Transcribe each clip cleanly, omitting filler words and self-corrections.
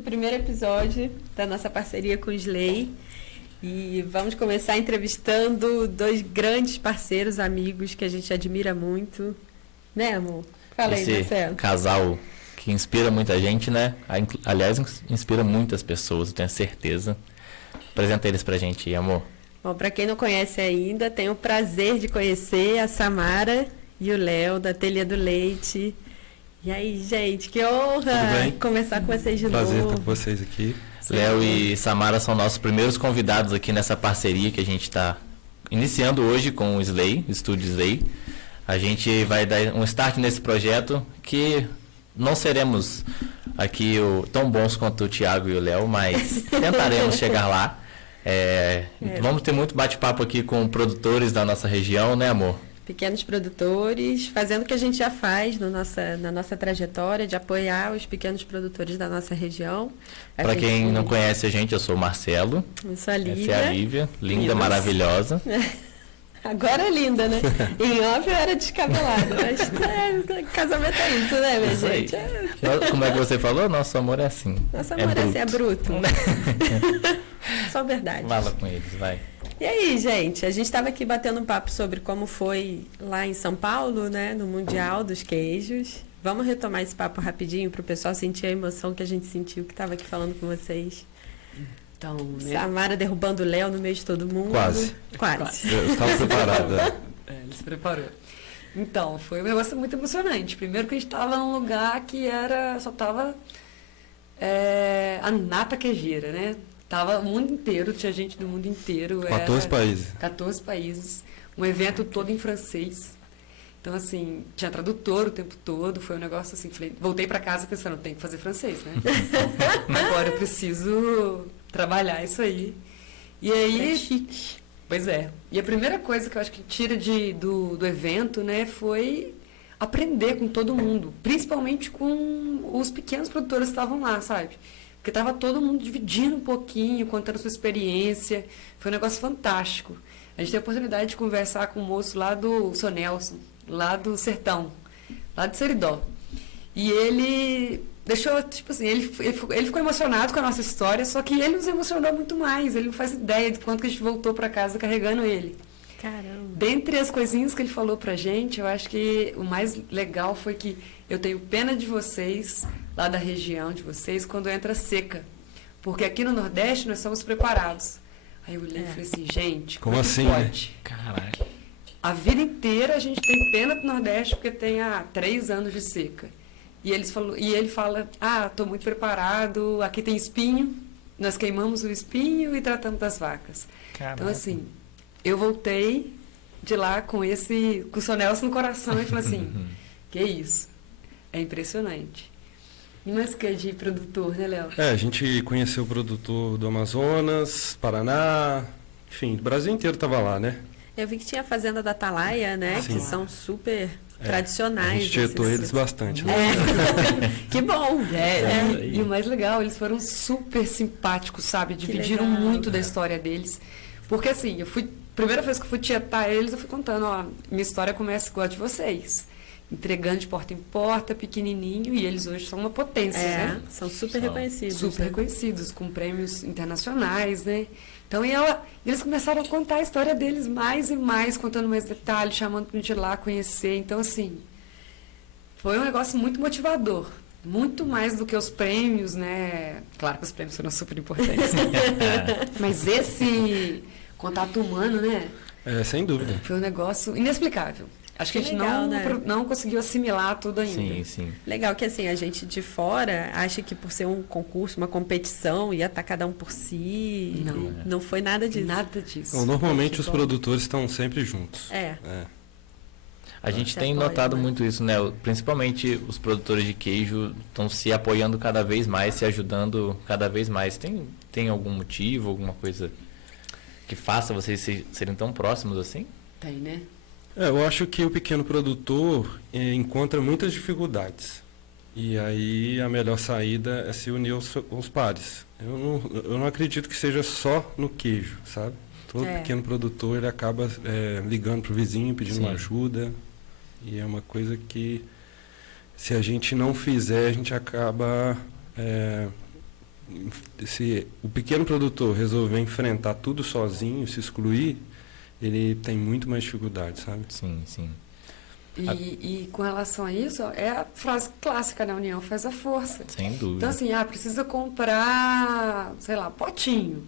no primeiro episódio da nossa parceria com o Slay. E vamos começar entrevistando dois grandes parceiros, amigos que a gente admira muito. Né, amor? Fala aí, Marcelo. Casal que inspira muita gente, né? Aliás, inspira muitas pessoas, eu tenho certeza. Apresenta eles pra gente aí, amor. Bom, para quem não conhece ainda, tenho o prazer de conhecer a Samara e o Léo, da Ateliê do Leite. E aí, gente, que honra conversar com vocês de novo. Prazer estar com vocês aqui. Léo e Samara são nossos primeiros convidados aqui nessa parceria que a gente está iniciando hoje com o Slay, o Estúdio Slay. A gente vai dar um start nesse projeto que não seremos aqui tão bons quanto o Thiago e o Léo, mas tentaremos chegar lá. Vamos ter muito bate-papo aqui com produtores da nossa região, né, amor? Pequenos produtores, fazendo o que a gente já faz na nossa trajetória, de apoiar os pequenos produtores da nossa região. Para quem não conhece a gente, eu sou o Marcelo. Eu sou a Lívia. Essa é a Lívia, linda, maravilhosa. Agora é linda, né? Em off eu era descabelada, mas casamento é isso, né, minha gente? Como é que você falou? Nosso amor é assim. Nosso amor é bruto. Só verdade. Fala com eles, vai. E aí, gente, a gente estava aqui batendo um papo sobre como foi lá em São Paulo, né, no Mundial dos Queijos. Vamos retomar esse papo rapidinho para o pessoal sentir a emoção que a gente sentiu, que estava aqui falando com vocês. Então, né? Samara derrubando o Léo no meio de todo mundo. Quase. Eu estava preparada. Ele se preparou. Então, foi um negócio muito emocionante. Primeiro que a gente estava num lugar que só tava a nata queijeira, né? Tava o mundo inteiro, tinha gente do mundo inteiro. 14 países. 14 países. Um evento todo em francês. Então, assim, tinha tradutor o tempo todo. Foi um negócio assim, voltei para casa pensando, tem que fazer francês, né? Agora eu preciso trabalhar isso aí. E aí... É chique. Pois é. E a primeira coisa que eu acho que tira do evento, né, foi aprender com todo mundo. Principalmente com os pequenos produtores que estavam lá, sabe? Porque estava todo mundo dividindo um pouquinho, contando sua experiência. Foi um negócio fantástico. A gente teve a oportunidade de conversar com um moço lá do Sr. Nelson, lá do Sertão, lá de Seridó. E ele deixou, tipo assim, ele ficou emocionado com a nossa história, só que ele nos emocionou muito mais. Ele não faz ideia de quanto que a gente voltou para casa carregando ele. Caramba. Dentre as coisinhas que ele falou pra gente, eu acho que o mais legal foi que eu tenho pena de vocês, lá da região de vocês, quando entra seca. Porque aqui no Nordeste nós somos preparados. Aí eu olhei e falei assim, gente, Como é assim, que pode? Caraca. A vida inteira a gente tem pena do Nordeste porque tem há 3 anos de seca. E ele fala, estou muito preparado, aqui tem espinho, nós queimamos o espinho e tratamos das vacas. Caraca. Então, assim, eu voltei de lá com o Sr. Nelson no coração e falei assim, que isso, é impressionante. E mais que é de produtor, né, Léo? A gente conheceu o produtor do Amazonas, Paraná, enfim, o Brasil inteiro estava lá, né? Eu vi que tinha a Fazenda da Atalaia, né? Sim. Que são super tradicionais. A gente tietou assim, eles bastante, né? Que bom! E o mais legal, eles foram super simpáticos, sabe? Dividiram legal. muito da história deles. Porque assim, primeira vez que eu fui tietar eles, eu fui contando, minha história começa igual a de vocês. Entregando de porta em porta, pequenininho, e eles hoje são uma potência, né? São super reconhecidos. Super né? reconhecidos, com prêmios internacionais, né? Então, eles começaram a contar a história deles mais e mais, contando mais detalhes, chamando pra gente ir lá conhecer. Então, assim, foi um negócio muito motivador. Muito mais do que os prêmios, né? Claro que os prêmios foram super importantes. Mas esse contato humano, né? Sem dúvida. Foi um negócio inexplicável. Acho que a gente legal, né? não conseguiu assimilar tudo ainda. Sim, sim. Legal que assim, a gente de fora acha que por ser um concurso, uma competição, ia estar cada um por si. Não foi nada disso. Nada disso. Então, normalmente Que os bom. produtores estão sempre juntos. A gente Você tem apoia, notado né? muito isso, né? Principalmente os produtores de queijo estão se apoiando cada vez mais, se ajudando cada vez mais. Tem algum motivo, alguma coisa que faça vocês serem tão próximos assim? Tem, né? Eu acho que o pequeno produtor encontra muitas dificuldades. E aí a melhor saída é se unir aos pares. Eu não acredito que seja só no queijo, sabe? Todo pequeno produtor ele acaba ligando para o vizinho, pedindo uma ajuda. E é uma coisa que, se a gente não fizer, a gente acaba se o pequeno produtor resolver enfrentar tudo sozinho, se excluir, ele tem muito mais dificuldade, sabe? Sim, sim. E com relação a isso, é a frase clássica, né? A união faz a força. Sem dúvida. Então, assim, precisa comprar, sei lá, potinho.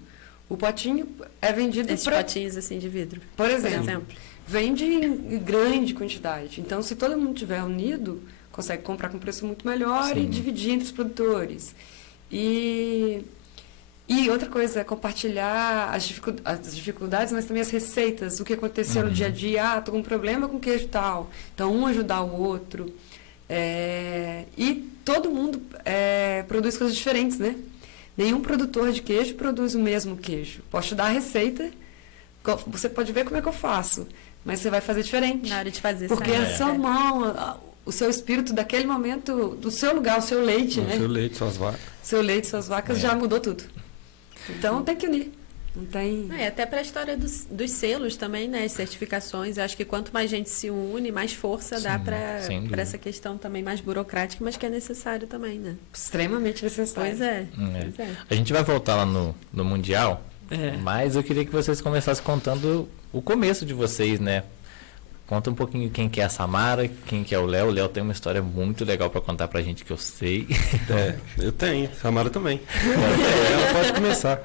O potinho é vendido Esses potinhos assim de vidro. Por exemplo, vende em grande quantidade. Então, se todo mundo tiver unido, consegue comprar com preço muito melhor e dividir entre os produtores. E outra coisa é compartilhar as dificuldades, mas também as receitas, o que aconteceu no dia a dia. Estou com um problema com queijo tal. Então, um ajudar o outro. E todo mundo produz coisas diferentes, né? Nenhum produtor de queijo produz o mesmo queijo. Posso te dar a receita, você pode ver como é que eu faço, mas você vai fazer diferente. Na hora de fazer, porque a sua mão, o seu espírito daquele momento, do seu lugar, o seu leite, né? O seu leite, suas vacas. Seu leite, suas vacas já mudou tudo. Então tem que unir. Não tem... até para a história dos selos também, né? As certificações. Eu acho que quanto mais gente se une, mais força dá para essa questão também mais burocrática, mas que é necessário também, né? Extremamente necessário. Pois é. A gente vai voltar lá no Mundial, mas eu queria que vocês começassem contando o começo de vocês, né? Conta um pouquinho quem que é a Samara, quem que é o Léo. O Léo tem uma história muito legal para contar pra gente, que eu sei. Eu tenho. Samara também. Ela pode começar.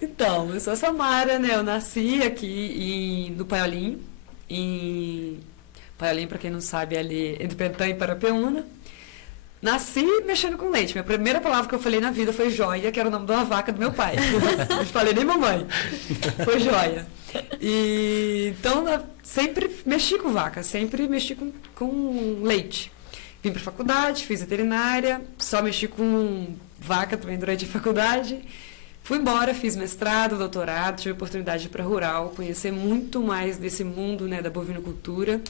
Então, eu sou a Samara, né? Eu nasci aqui no Paiolinho. Paiolinho, para quem não sabe, é ali entre Pentã e Parapeúna. Nasci mexendo com leite. Minha primeira palavra que eu falei na vida foi joia, que era o nome de uma vaca do meu pai. Não falei nem mamãe. Foi joia. Então, sempre mexi com vaca, sempre mexi com leite. Vim para a faculdade, fiz veterinária, só mexi com vaca também durante a faculdade. Fui embora, fiz mestrado, doutorado, tive a oportunidade de ir para rural, conhecer muito mais desse mundo, né, da bovinocultura.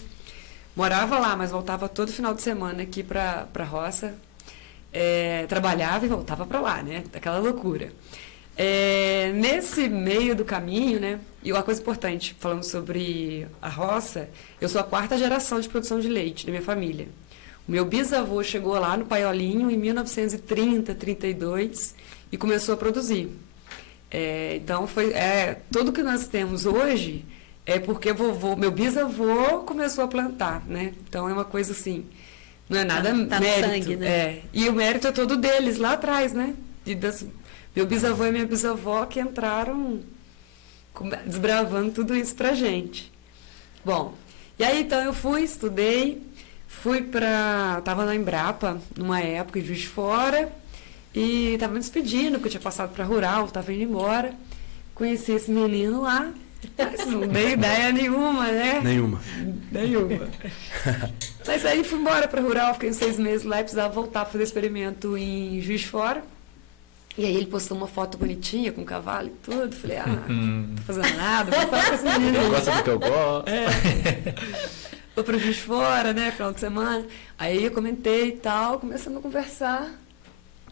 Morava lá, mas voltava todo final de semana aqui para a roça. Trabalhava e voltava para lá, né? Aquela loucura. Nesse meio do caminho, né? E uma coisa importante, falando sobre a roça, eu sou a 4ª geração de produção de leite da minha família. O meu bisavô chegou lá no Paiolinho em 1930, 32 e começou a produzir. Então, tudo que nós temos hoje é porque meu bisavô começou a plantar, né? Então, é uma coisa assim, não é nada tá mérito. No sangue, né? E o mérito é todo deles, lá atrás, né? Meu bisavô e minha bisavó que entraram desbravando tudo isso pra gente. Bom, e aí então eu estudei, tava na Embrapa, numa época, em Juiz de Fora, e tava me despedindo, porque eu tinha passado pra rural, tava indo embora. Conheci esse menino lá, mas não dei ideia nenhuma, né? Nenhuma. Mas aí fui embora pra rural, fiquei uns 6 meses lá e precisava voltar pra fazer experimento em Juiz de Fora. E aí ele postou uma foto bonitinha com o cavalo e tudo. Falei, não tô fazendo nada, vou falar com esse menino. Eu gosto do que eu gosto. Vou pro Juiz de Fora, né, final de semana. Aí eu comentei e tal, começamos a conversar.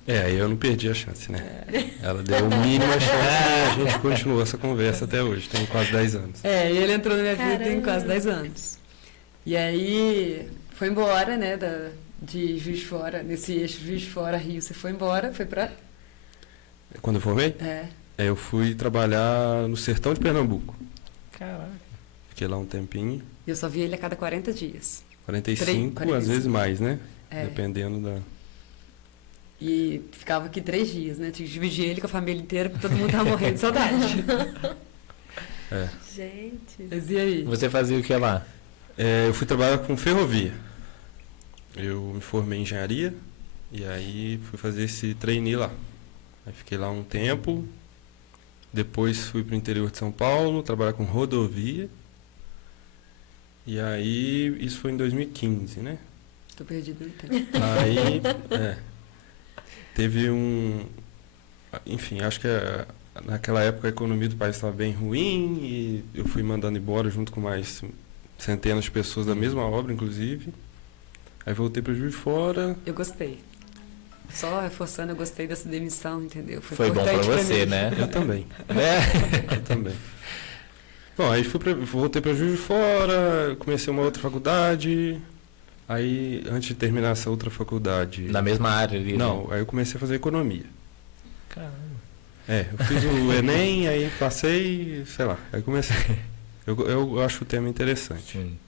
Aí eu não perdi a chance, né? Ela deu o mínimo a chance e a gente continuou essa conversa até hoje, tem quase 10 anos. E ele entrou na minha vida tem quase 10 anos. E aí foi embora, né, de Juiz de Fora, nesse eixo Juiz de Fora, Rio. Você foi embora, foi pra... Quando eu formei? Eu fui trabalhar no sertão de Pernambuco. Caraca. Fiquei lá um tempinho. E eu só via ele a cada 40 dias. 45, às vezes mais, né? Dependendo da... E ficava aqui 3 dias, né? Tinha que dividir ele com a família inteira, porque todo mundo tava morrendo de saudade. Gente. Mas e aí? Você fazia o que lá? Eu fui trabalhar com ferrovia. Eu me formei em engenharia e aí fui fazer esse trainee lá. Aí fiquei lá um tempo, depois fui para o interior de São Paulo, trabalhar com rodovia. E aí, isso foi em 2015, né? Tô perdido no tempo. Aí, teve enfim, acho que naquela época a economia do país estava bem ruim e eu fui mandando embora junto com mais centenas de pessoas da mesma obra, inclusive. Aí voltei para Juiz de Fora. Eu gostei. Só reforçando, eu gostei dessa demissão, entendeu? Foi bom pra você, né? Eu também. Eu também. Bom, aí voltei para Juiz de Fora, comecei uma outra faculdade. Aí, antes de terminar essa outra faculdade... Na mesma área ali? Não, aí eu comecei a fazer economia. Caramba. Eu fiz o Enem, aí passei, sei lá, aí comecei. Eu acho o tema interessante. Sim.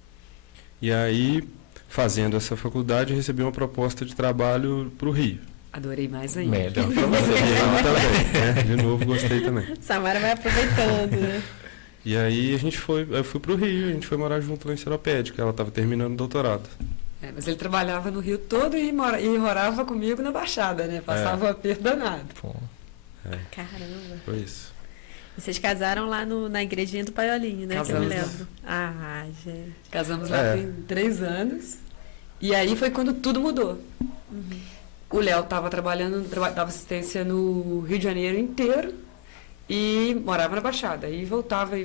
E aí, fazendo essa faculdade, eu recebi uma proposta de trabalho para o Rio. Adorei mais ainda. Melhor pra E você. eu também, né? De novo, gostei também. Samara vai aproveitando, né? E aí eu fui pro Rio, a gente foi morar junto lá em Seropédica, ela estava terminando o doutorado. Mas ele trabalhava no Rio todo e morava comigo na Baixada, né? Passava um aperto danado. Pô, Caramba. Foi isso. Vocês casaram lá na igrejinha do Paiolinho, né? Que eu me Casamos lá. lembro. Ah, gente. Casamos lá tem 3 anos. E aí foi quando tudo mudou. O Léo estava dava assistência no Rio de Janeiro inteiro e morava na Baixada. E voltava.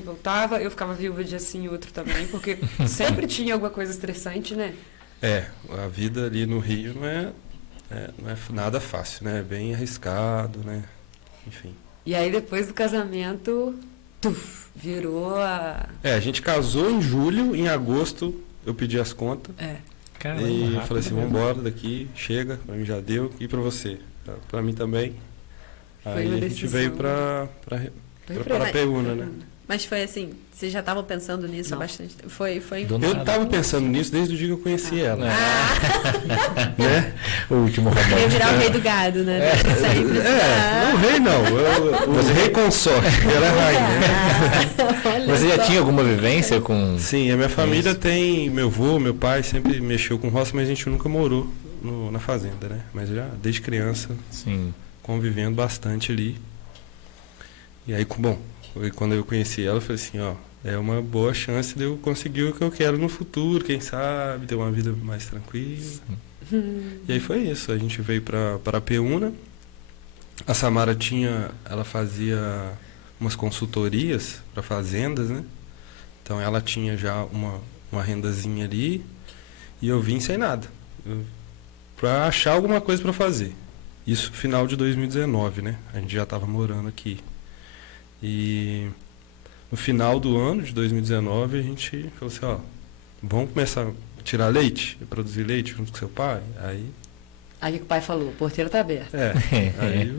Eu ficava viúva de assim e outro também, porque sempre tinha alguma coisa estressante, né? A vida ali no Rio não é nada fácil, né? É bem arriscado, né? Enfim. E aí depois do casamento, virou a... A gente casou em julho, em agosto eu pedi as contas. caramba, E rápido falei assim, mesmo. vamos embora daqui, chega, pra mim já deu, e pra você? Pra mim também. Foi Aí uma a gente decisão. veio pra Parapeúna, né? Mas foi assim, vocês já estavam pensando nisso há Não. bastante tempo? Foi Do Eu nada. tava pensando nisso desde o dia que eu conheci ela, né? O último Ia romântico. virar o rei do gado, né? Sempre. Não, o rei não, o rei consorte, ela é rainha. Olha Você já só. tinha alguma vivência com... Sim, a minha família tem, meu avô, meu pai sempre mexeu com roça, mas a gente nunca morou na fazenda, né? Mas já desde criança, Sim. convivendo bastante ali. E aí, bom, quando eu conheci ela, eu falei assim, ó, é uma boa chance de eu conseguir o que eu quero no futuro, quem sabe, ter uma vida mais tranquila. E aí foi isso, a gente veio para Parapeúna. A Samara ela fazia umas consultorias para fazendas, né? Então ela tinha já uma rendazinha ali e eu vim sem nada, para achar alguma coisa para fazer. Isso final de 2019, né? A gente já estava morando aqui. E no final do ano de 2019 a gente falou assim, ó, vamos começar a tirar leite, produzir leite junto com seu pai. Aí o pai falou, a porteira tá aberta. Aí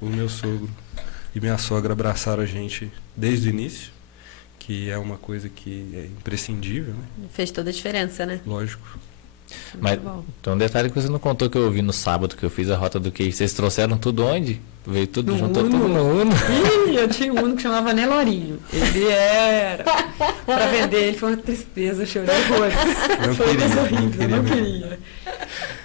o meu sogro e minha sogra abraçaram a gente desde o início, que é uma coisa que é imprescindível, né? Fez toda a diferença, né? Lógico. Mas Muito bom. tem um detalhe que você não contou que eu ouvi no sábado que eu fiz a rota do queijo. Vocês trouxeram tudo onde? Veio tudo, No juntou Uno. tudo no Uno. Ih, eu tinha um Uno que chamava Nelorinho. Ele era... Pra vender ele foi uma tristeza, eu chorei horrores. Não Foi uma coisa queria, não horrível, queria não mesmo. queria.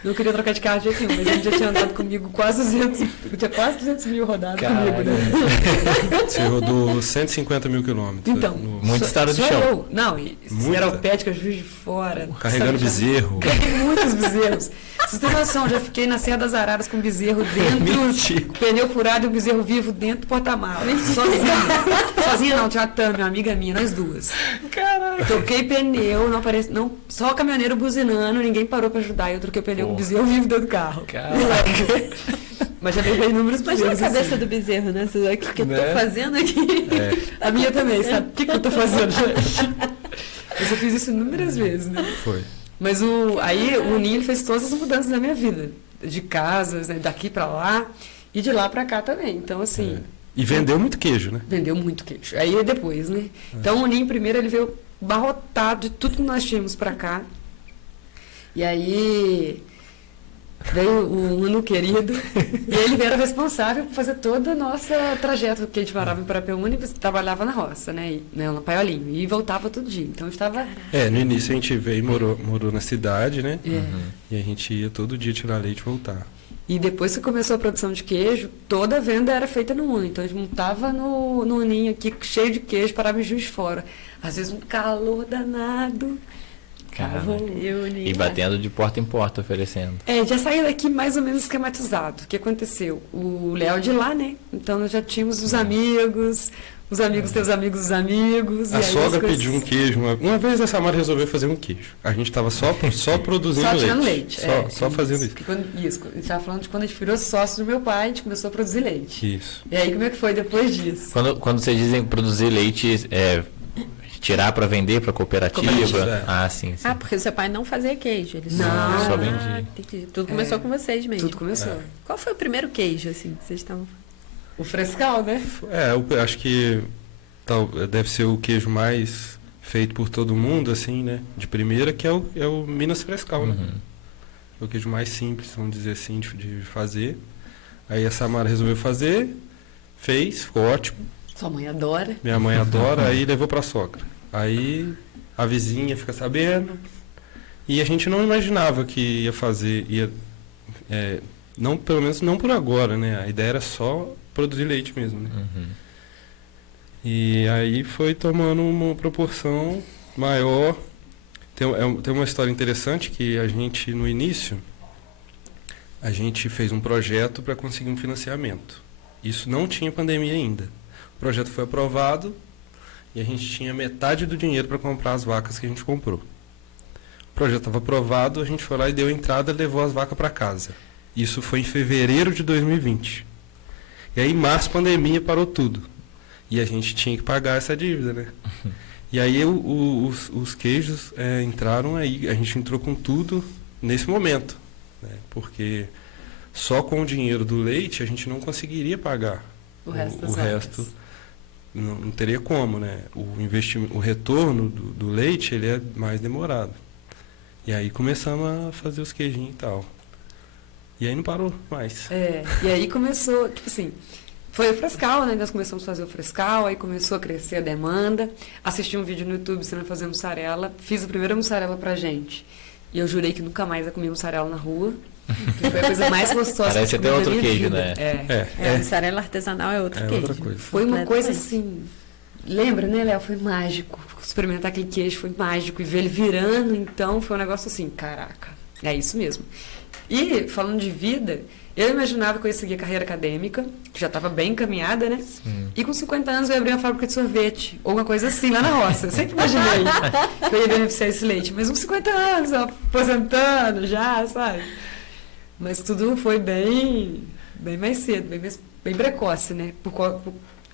Não queria trocar de carro de jeito nenhum, mas ele já tinha andado comigo quase 200 mil rodadas comigo, né? Você rodou 150 mil quilômetros. Então, Muita estrada de chão. eu. Não, e Muita. Seropédica, Juiz de Fora. Carregando sabe, já- bezerro. Carreguei muitos bezerros. Vocês têm noção, já fiquei na Serra das Araras com um bezerro dentro, com pneu furado e um bezerro vivo dentro do porta-malas. Sozinha. Sozinha não, tinha a Tami, uma amiga minha, nós duas. Caraca. Troquei pneu, não aparece, não, só o caminhoneiro buzinando, ninguém parou pra ajudar. Eu troquei o pneu com o Pô. bezerro vivo dentro do carro. Caraca. Mas já levei inúmeros Imagina a bezerros. cabeça assim. do bezerro, né? O que eu tô Né? fazendo aqui? A minha também, sabe? O que eu tô fazendo, gente? Mas eu fiz isso inúmeras vezes, né? Foi. Mas aí o Ninho ele fez todas as mudanças na minha vida. De casas, né, daqui pra lá e de lá pra cá também. Então, assim, E vendeu muito queijo, né? vendeu muito queijo. Aí depois, né? Então o Ninho primeiro ele veio barrotado de tudo que nós tínhamos pra cá. E aí veio o Uno querido e ele era responsável por fazer toda a nossa trajeto, porque a gente morava em Parapeúna e trabalhava na roça, né? Na Paiolinho. E voltava todo dia. Então eu estava... No início a gente veio e morou na cidade, né? É. E a gente ia todo dia tirar leite e voltar. E depois que começou a produção de queijo, toda a venda era feita no Uno. Então a gente montava no Uninho aqui, cheio de queijo, parava em Juiz de Fora. Às vezes um calor danado. Caraca. E E batendo de porta em porta, oferecendo. Já saía daqui mais ou menos esquematizado. O que aconteceu? O Léo de lá, né? Então nós já tínhamos os amigos teus amigos dos amigos. A e aí sogra as coisas- pediu um queijo. Uma vez a Samara resolveu fazer um queijo. A gente tava só produzindo Só leite. tirando leite. Só fazendo isso. Porque isso. A gente estava falando de quando a gente virou sócio do meu pai, a gente começou a produzir leite. Isso. E aí como é que foi depois disso? Quando vocês dizem produzir leite, tirar para vender para cooperativa? Cooperativa, Ah, sim. Ah, porque o seu pai não fazia queijo. Ele Não. Só vendia. entendi. Tudo começou com vocês mesmo. Tudo começou. Qual foi o primeiro queijo, assim, que vocês estavam... O frescal, né? Eu acho que deve ser o queijo mais feito por todo mundo, assim, né? De primeira, que é o Minas Frescal, né? É o queijo mais simples, vamos dizer assim, de fazer. Aí a Samara resolveu fazer, fez, ficou ótimo. Sua mãe adora. Minha mãe adora, aí levou pra sogra. Aí a vizinha fica sabendo. E a gente não imaginava que ia fazer, não, pelo menos não por agora, né? A ideia era só produzir leite mesmo, né? E aí foi tomando uma proporção maior. Tem uma história interessante que a gente, no início, a gente fez um projeto para conseguir um financiamento. Isso não tinha pandemia ainda. O projeto foi aprovado e a gente tinha metade do dinheiro para comprar as vacas que a gente comprou. O projeto estava aprovado, a gente foi lá e deu entrada e levou as vacas para casa. Isso foi em fevereiro de 2020. E aí, em março, pandemia, parou tudo. E a gente tinha que pagar essa dívida, né? E aí os queijos entraram aí, a gente entrou com tudo nesse momento, né? Porque só com o dinheiro do leite a gente não conseguiria pagar O resto das o resto. Não teria como, né? O retorno do leite ele é mais demorado. E aí começamos a fazer os queijinhos e tal. E aí não parou mais. E aí começou, tipo assim, foi o frescal, né? Nós começamos a fazer o frescal, aí começou a crescer a demanda. Assisti um vídeo no YouTube ensinando a fazer mussarela. Fiz a primeira mussarela pra gente. E eu jurei que nunca mais ia comer mussarela na rua. Que foi a coisa mais gostosa Parece que eu até comi na outro minha queijo, vida. né? A mussarela artesanal é outro queijo. Outra coisa. Foi uma coisa Completamente. assim. Lembra, né, Léo? Foi mágico. Experimentar aquele queijo foi mágico. E ver ele virando, então, foi um negócio assim, caraca, é isso mesmo. E, falando de vida, eu imaginava que eu ia seguir a carreira acadêmica, que já estava bem encaminhada, né? E com 50 anos eu ia abrir uma fábrica de sorvete, ou uma coisa assim, lá na roça. Eu sempre imaginei que eu ia beneficiar esse leite. Mas uns 50 anos, aposentando já, sabe? Mas tudo foi bem mais cedo, bem precoce, né? Por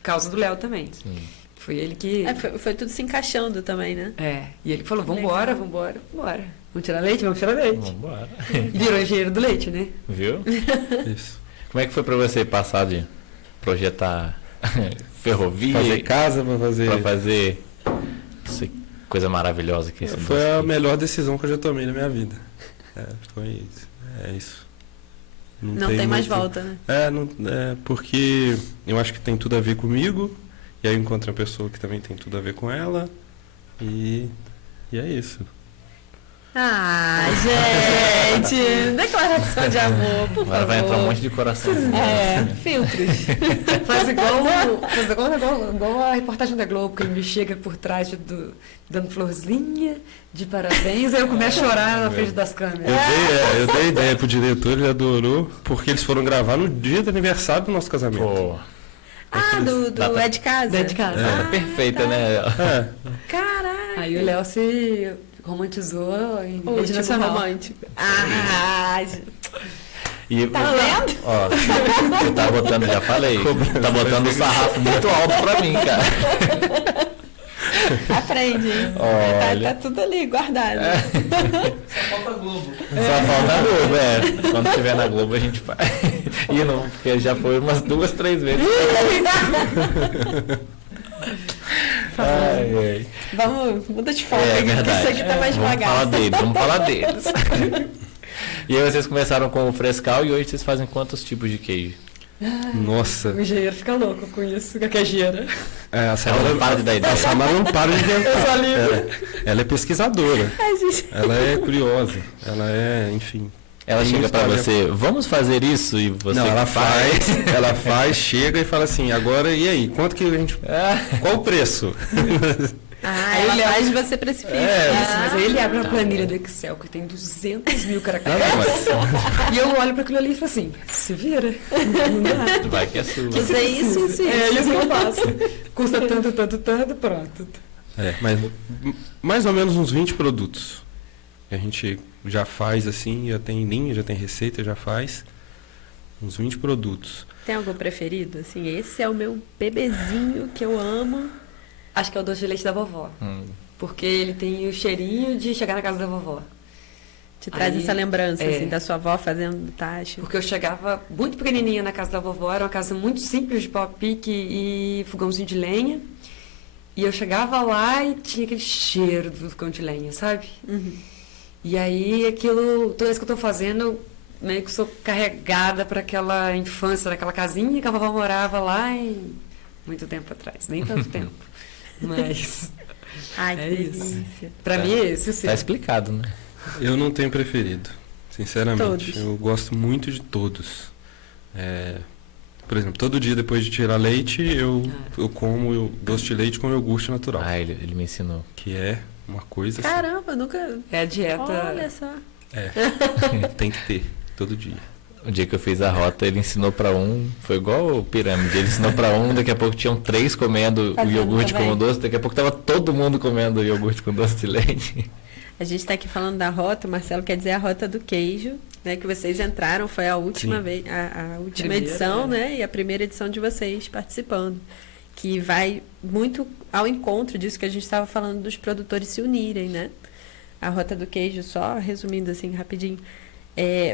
causa do Léo também. Sim. Foi ele que... Foi tudo se encaixando também, né? E ele falou, vambora. Vamos tirar leite? Vamos tirar leite. Vambora. Virou engenheiro do leite, né? Viu? Isso. Como é que foi para você passar de projetar ferrovia Fazer casa para fazer... essa coisa maravilhosa que esse Foi a melhor decisão que eu já tomei na minha vida. Foi isso. É isso. Não tem mais volta, né? Porque eu acho que tem tudo a ver comigo, e aí eu encontro uma pessoa que também tem tudo a ver com ela, e é isso. Ah, gente! Declaração de amor, por Agora favor. vai entrar um monte de coração. Filtros. Faz igual a reportagem da Globo, que ele me chega por trás dando florzinha de parabéns, aí eu começo a chorar na frente das câmeras. Eu dei ideia pro diretor, ele adorou, porque eles foram gravar no dia do aniversário do nosso casamento. Pô, Do É de Casa? É de casa. perfeita, né? Caraca! Aí o Léo se romantizou em O rede tipo nacional. romântico. Ah, E, tá vendo? ó, você tá botando, já falei, tá botando o sarrafo muito alto pra mim, cara. Aprende, hein? Olha. Tá tudo ali, guardado. Só falta a Globo, Quando tiver na Globo a gente faz. E não, porque já foi umas 2, 3 vezes. Ai. Muda de foco, É porque verdade. isso aqui tá mais devagar. Vamos falar deles. E aí vocês começaram com o frescal e hoje vocês fazem quantos tipos de queijo? Nossa. O engenheiro fica louco com isso, com a queijeira. A Ela Samara não para de dar ideia. A Samara não para de inventar. Ela é pesquisadora. Ai, gente. Ela é curiosa. Ela é, enfim. Ela Tem chega pra história. você, vamos fazer isso e você Não, ela faz. faz, chega e fala assim, agora e aí? Quanto que a gente. Qual o preço? Ah, ela faz você precifica. Isso, mas aí ele abre uma planilha do Excel que tem 200 mil caracteres. E eu olho para aquilo ali e falo assim, se vira. Não dá. Vai que é sua. Isso é isso. É isso que eu faço. Custa tanto, pronto. Mas mais ou menos uns 20 produtos. Que a gente já faz assim, já tem linha, já tem receita, já faz. Uns 20 produtos. Tem algum preferido? Assim, esse é o meu bebezinho que eu amo. Acho que é o doce de leite da vovó. Porque ele tem o cheirinho de chegar na casa da vovó. Te traz Aí, essa lembrança, é. assim, da sua avó fazendo tacho. Porque eu chegava muito pequenininha na casa da vovó, era uma casa muito simples de pau-a-pique e fogãozinho de lenha. E eu chegava lá e tinha aquele cheiro do fogão de lenha, sabe? Uhum. E aí aquilo, toda vez que eu tô fazendo, eu meio que sou carregada para aquela infância, daquela casinha que a vovó morava lá em muito tempo atrás, nem tanto tempo. Mas Ai, que É isso. delícia. para mim é esse o Tá seu. explicado, né? Eu não tenho preferido, sinceramente. Todos. Eu gosto muito de todos. Por exemplo, todo dia depois de tirar leite, eu como doce de leite com iogurte natural. Ah, ele me ensinou. Que é uma coisa assim, Caramba, nunca... É a dieta. Olha só. tem que ter, todo dia. O dia que eu fiz a rota, ele ensinou pra um, foi igual o pirâmide, ele ensinou pra um, daqui a pouco tinham 3 comendo o Fazendo iogurte também. com o doce, daqui a pouco tava todo mundo comendo o iogurte com doce de leite. A gente está aqui falando da rota, o Marcelo quer dizer a rota do queijo, né? Que vocês entraram, foi a última Sim. vez, a última Primeira, edição, né? né? E a primeira edição de vocês participando. Que vai muito ao encontro disso que a gente estava falando dos produtores se unirem, né? A rota do queijo, só resumindo assim rapidinho,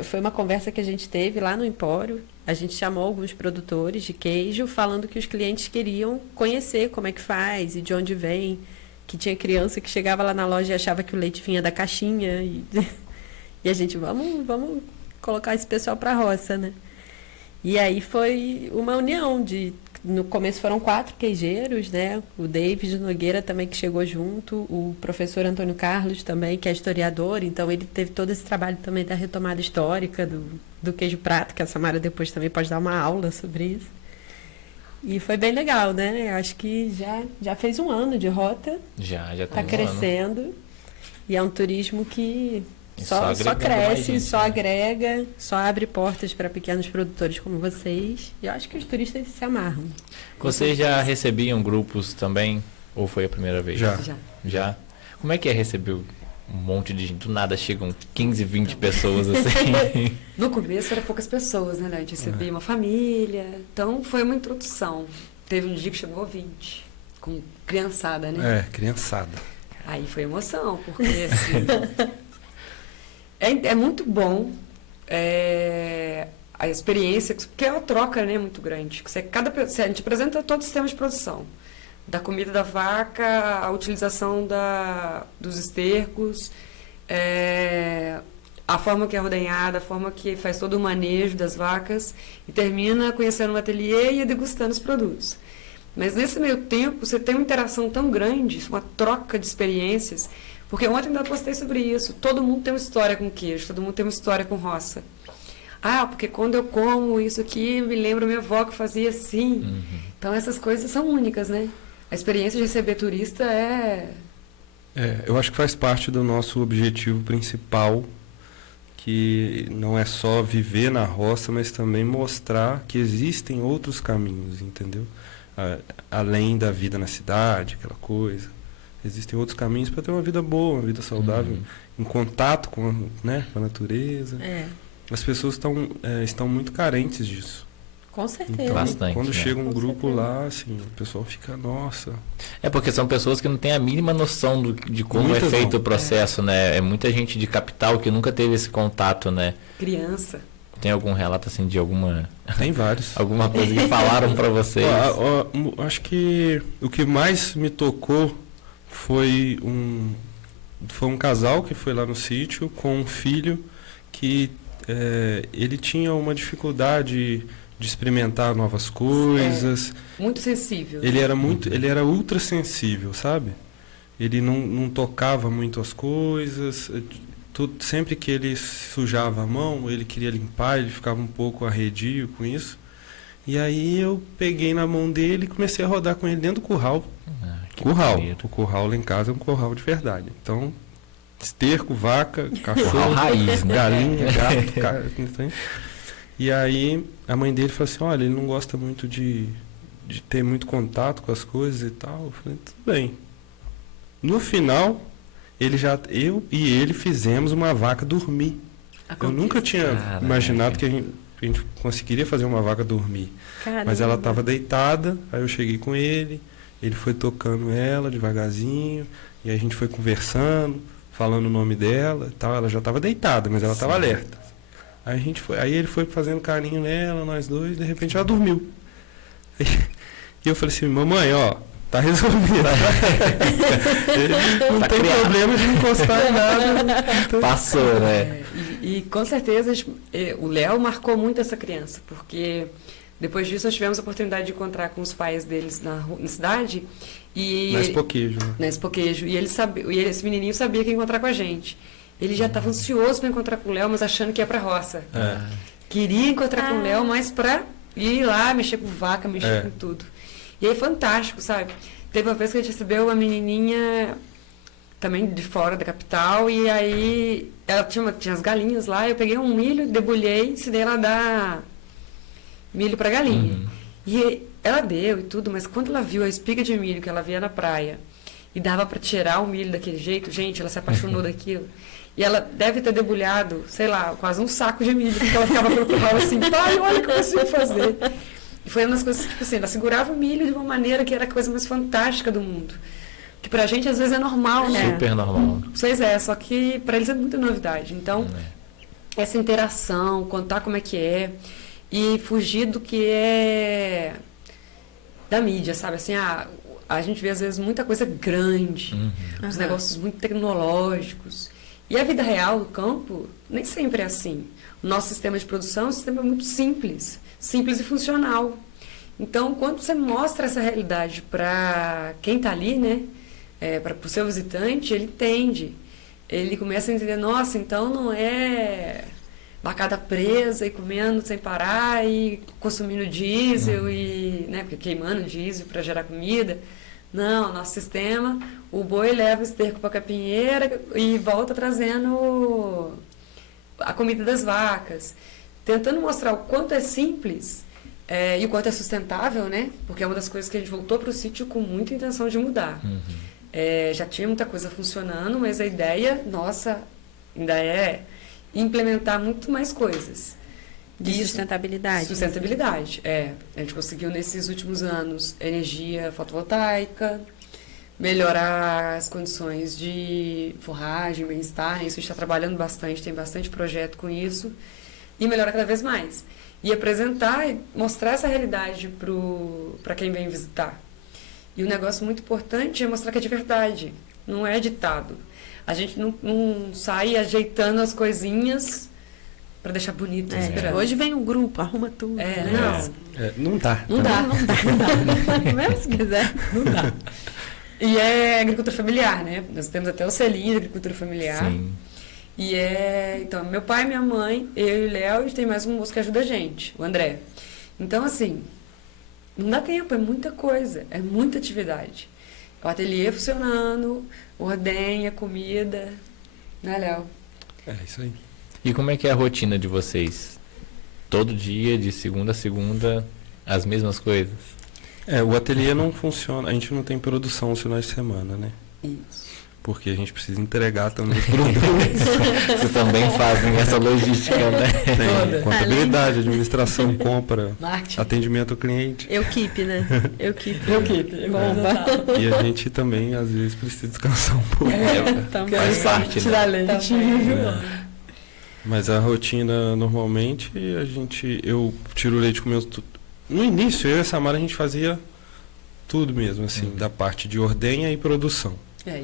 foi uma conversa que a gente teve lá no Empório. A gente chamou alguns produtores de queijo, falando que os clientes queriam conhecer como é que faz e de onde vem. Que tinha criança que chegava lá na loja e achava que o leite vinha da caixinha. E a gente, vamos colocar esse pessoal para a roça, né? E aí foi uma união no começo foram 4 queijeiros, né? O David Nogueira também que chegou junto, o professor Antônio Carlos também, que é historiador, então ele teve todo esse trabalho também da retomada histórica do queijo prato, que a Samara depois também pode dar uma aula sobre isso. E foi bem legal, né? Eu acho que já fez um ano de rota, Já tá tem um ano. crescendo. E é um turismo que E só só agregando mais cresce, gente, só né? agrega, só abre portas para pequenos produtores como vocês. E eu acho que os turistas se amarram. Vocês já recebiam grupos também? Ou foi a primeira vez? Já. Já? Como é que é receber um monte de gente? Do nada chegam 15, 20 pessoas assim. No começo era poucas pessoas, né? A gente recebia uma família. Então foi uma introdução. Teve um dia que chegou 20, com criançada, né? Criançada. Aí foi emoção, porque assim, é muito bom a experiência, porque é uma troca, né, muito grande. A gente apresenta todo o sistema de produção. Da comida da vaca, a utilização dos estercos, a forma que é ordenhada, a forma que faz todo o manejo das vacas, e termina conhecendo o ateliê e degustando os produtos. Mas nesse meio tempo, você tem uma interação tão grande, uma troca de experiências, porque ontem ainda postei sobre isso. Todo mundo tem uma história com queijo, todo mundo tem uma história com roça. Ah, porque quando eu como isso aqui, me lembra minha avó que fazia assim. Uhum. Então essas coisas são únicas, né? A experiência de receber turista Eu acho que faz parte do nosso objetivo principal, que não é só viver na roça, mas também mostrar que existem outros caminhos, entendeu? Além da vida na cidade, aquela coisa. Existem outros caminhos para ter uma vida boa, uma vida saudável, em contato com, né, com a natureza. As pessoas estão muito carentes disso. Com certeza. Então, Bastante, quando né? chega um Com grupo certeza. lá, assim, o pessoal fica, nossa. É porque são pessoas que não têm a mínima noção de como Muitas é feito não. o processo, né? É muita gente de capital que nunca teve esse contato, né? criança. Tem algum relato assim de alguma Tem vários. coisa que falaram pra vocês? Acho que o que mais me tocou foi um casal que foi lá no sítio com um filho que ele tinha uma dificuldade de experimentar novas coisas. Muito sensível. Ele era ultra sensível, sabe? Ele não tocava muito as coisas. Sempre que ele sujava a mão, ele queria limpar, ele ficava um pouco arredio com isso. E aí eu peguei na mão dele e comecei a rodar com ele dentro do curral. Que Curral. bonito. O curral lá em casa é um curral de verdade. Então, esterco, vaca, Curral cachorro, raiz, né? galinha, gato, cara. E aí a mãe dele falou assim, olha, ele não gosta muito de ter muito contato com as coisas e tal. Eu falei, tudo bem. No final, eu e ele fizemos uma vaca dormir. Eu nunca tinha Caraca. imaginado que a gente conseguiria fazer uma vaca dormir. Caramba. Mas ela estava deitada, aí eu cheguei com ele foi tocando ela devagarzinho, e a gente foi conversando, falando o nome dela e tal. Ela já estava deitada, mas ela estava alerta. Aí ele foi fazendo carinho nela, nós dois, de repente ela dormiu. E eu falei assim, mamãe, ó, tá resolvido. Não tem problema de encostar em nada. Passou, né? E com certeza o Léo marcou muito essa criança, porque depois disso nós tivemos a oportunidade de encontrar com os pais deles na cidade. E Na Expoquejo, né? Na Expoquejo. E esse menininho sabia que ia encontrar com a gente. Ele já estava ansioso para encontrar com o Léo, mas achando que ia para a roça. Queria encontrar com o Léo, mas para ir lá, mexer com vaca, mexer com tudo. E aí, fantástico, sabe? Teve uma vez que a gente recebeu uma menininha também de fora da capital, e aí ela tinha as galinhas lá, eu peguei um milho, debulhei, ensinei ela a dar milho para galinha. E ela deu e tudo, mas quando ela viu a espiga de milho que ela via na praia, e dava para tirar o milho daquele jeito, gente, ela se apaixonou daquilo. E ela deve ter debulhado, sei lá, quase um saco de milho, porque ela ficava preocupada assim, pai, olha como eu ia fazer. E foi uma das coisas, tipo assim, ela segurava o milho de uma maneira que era a coisa mais fantástica do mundo. Que pra gente, às vezes, é normal, né? Super normal. Pois é, só que pra eles é muita novidade. Então, essa interação, contar como é que é, e fugir do que é da mídia, sabe? Assim, a gente vê, às vezes, muita coisa grande, os negócios muito tecnológicos. E a vida real do campo nem sempre é assim. O nosso sistema de produção é um sistema muito simples e funcional. Então, quando você mostra essa realidade para quem está ali, né, para o seu visitante, ele entende. Ele começa a entender, nossa, então não é vacada presa e comendo sem parar e consumindo diesel, e, né, porque queimando diesel para gerar comida. Não, nosso sistema, o boi leva o esterco para a capinheira e volta trazendo a comida das vacas. Tentando mostrar o quanto é simples e o quanto é sustentável, né? Porque é uma das coisas que a gente voltou para o sítio com muita intenção de mudar. Já tinha muita coisa funcionando, mas a ideia, nossa, ainda é implementar muito mais coisas. De sustentabilidade. Sustentabilidade, A gente conseguiu, nesses últimos anos, energia fotovoltaica, melhorar as condições de forragem, bem-estar. Isso a gente está trabalhando bastante, tem bastante projeto com isso. E melhorar cada vez mais. E apresentar e mostrar essa realidade para quem vem visitar. E um negócio muito importante é mostrar que é de verdade, não é ditado. A gente não sai ajeitando as coisinhas para deixar bonito. Hoje vem um grupo, arruma tudo. Não dá. Não dá. Mesmo se quiser. Não dá. E é agricultura familiar, né? Nós temos até o selinho de agricultura familiar. Sim. E então, meu pai, minha mãe, eu e o Léo, e tem mais um moço que ajuda a gente, o André. Então, assim, não dá tempo, é muita coisa, é muita atividade. O ateliê funcionando, ordenha, comida, né, Léo? É isso aí. E como é que é a rotina de vocês? Todo dia, de segunda a segunda, as mesmas coisas? O ateliê não funciona, a gente não tem produção nos finais de semana, né? Isso. Porque a gente precisa entregar também os produtos. Vocês também fazem essa logística, né? Tem contabilidade, administração, compra, Marketing. atendimento ao cliente. Eu keep, né? Eu keep. Bomba. E a gente também, às vezes, precisa descansar um pouco. Faz parte, né? Tirar leite. Mas a rotina, normalmente, eu tiro o leite com meus... No início, eu e a Samara, a gente fazia tudo mesmo, assim, da parte de ordenha e produção.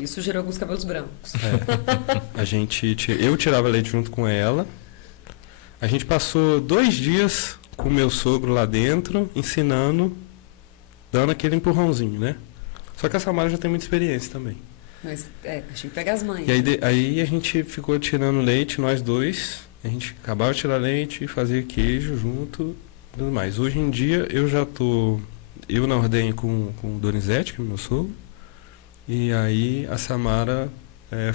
Isso gerou alguns cabelos brancos. Eu tirava leite junto com ela. A gente passou 2 dias com o meu sogro lá dentro, ensinando, dando aquele empurrãozinho, né? Só que a Samara já tem muita experiência também. Mas, tinha que pegar as mães. E aí a gente ficou tirando leite, nós dois. A gente acabava de tirar leite e fazia queijo junto e tudo mais. Hoje em dia eu já tô... Eu na ordenha com o Donizete, que é meu sogro. E aí a Samara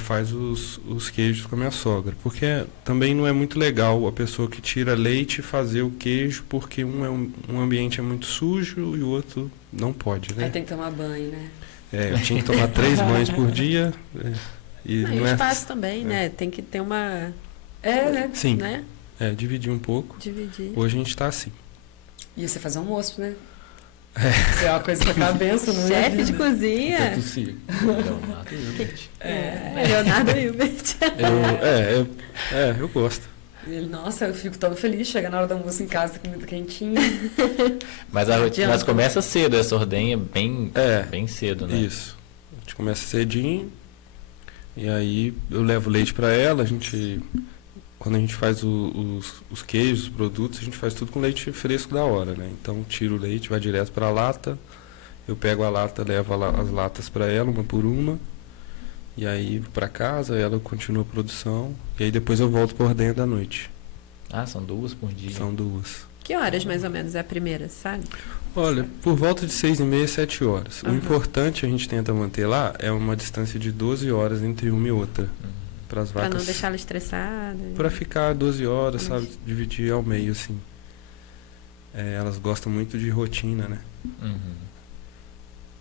faz os queijos com a minha sogra. Porque também não é muito legal a pessoa que tira leite fazer o queijo, porque um ambiente é muito sujo e o outro não pode, né? Aí tem que tomar banho, né? Eu tinha que tomar 3 banhos por dia. E o espaço também, né? Tem que ter uma... né? Sim. Né? Dividir um pouco. Dividir. Hoje a gente está assim. E você faz almoço, né? Isso é uma coisa que tá benção, não é? Chefe de cozinha. Eu tossi. Leonardo Hilbert. Leonardo Hilbert. Eu gosto. E ele, nossa, eu fico tão feliz, chega na hora do almoço em casa, comida quentinha. Mas mas começa cedo, essa ordenha bem cedo, né? Isso. A gente começa cedinho, e aí eu levo leite para ela, quando a gente faz os queijos, os produtos, a gente faz tudo com leite fresco da hora, né? Então tiro o leite, vai direto para a lata, eu pego a lata, levo as latas para ela, uma por uma, e aí para casa, ela continua a produção, e aí depois eu volto para ordenha da noite. Ah, são 2 por dia. São 2. Que horas mais ou menos é a primeira, sabe? Olha, por volta de 6h30, 7 horas. Uhum. O importante a gente tenta manter lá é uma distância de 12 horas entre uma e outra. Para as Pra vacas. não deixar ela estressada. Para ficar 12 horas, sabe? Dividir ao meio, assim. Elas gostam muito de rotina, né? Uhum.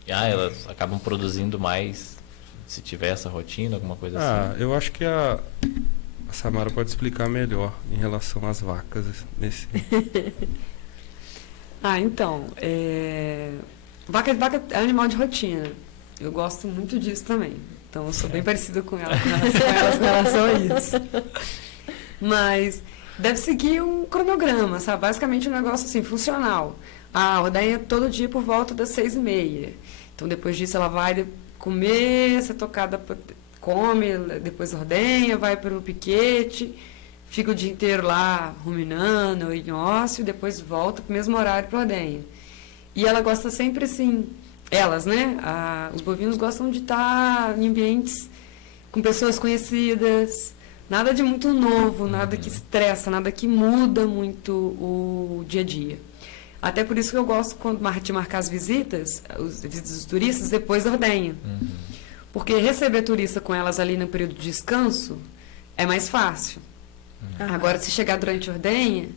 Elas acabam produzindo mais se tiver essa rotina, alguma coisa assim. Eu acho que a Samara pode explicar melhor em relação às vacas nesse. Então, vaca é animal de rotina. Eu gosto muito disso também. Então, eu sou bem parecida com elas com relação a isso. Mas deve seguir um cronograma, sabe? Basicamente um negócio assim, funcional. A ordenha todo dia por volta das 6h30. Então, depois disso, ela vai comer, essa tocada come, depois ordenha, vai para o piquete, fica o dia inteiro lá ruminando, em ócio, depois volta para o mesmo horário para ordenha. E ela gosta sempre assim, elas, né? Os bovinos gostam de estar em ambientes com pessoas conhecidas, nada de muito novo, nada que estressa, nada que muda muito o dia a dia. Até por isso que eu gosto de marcar as visitas dos turistas depois da ordenha. Porque receber turista com elas ali no período de descanso é mais fácil. Agora, se chegar durante a ordenha,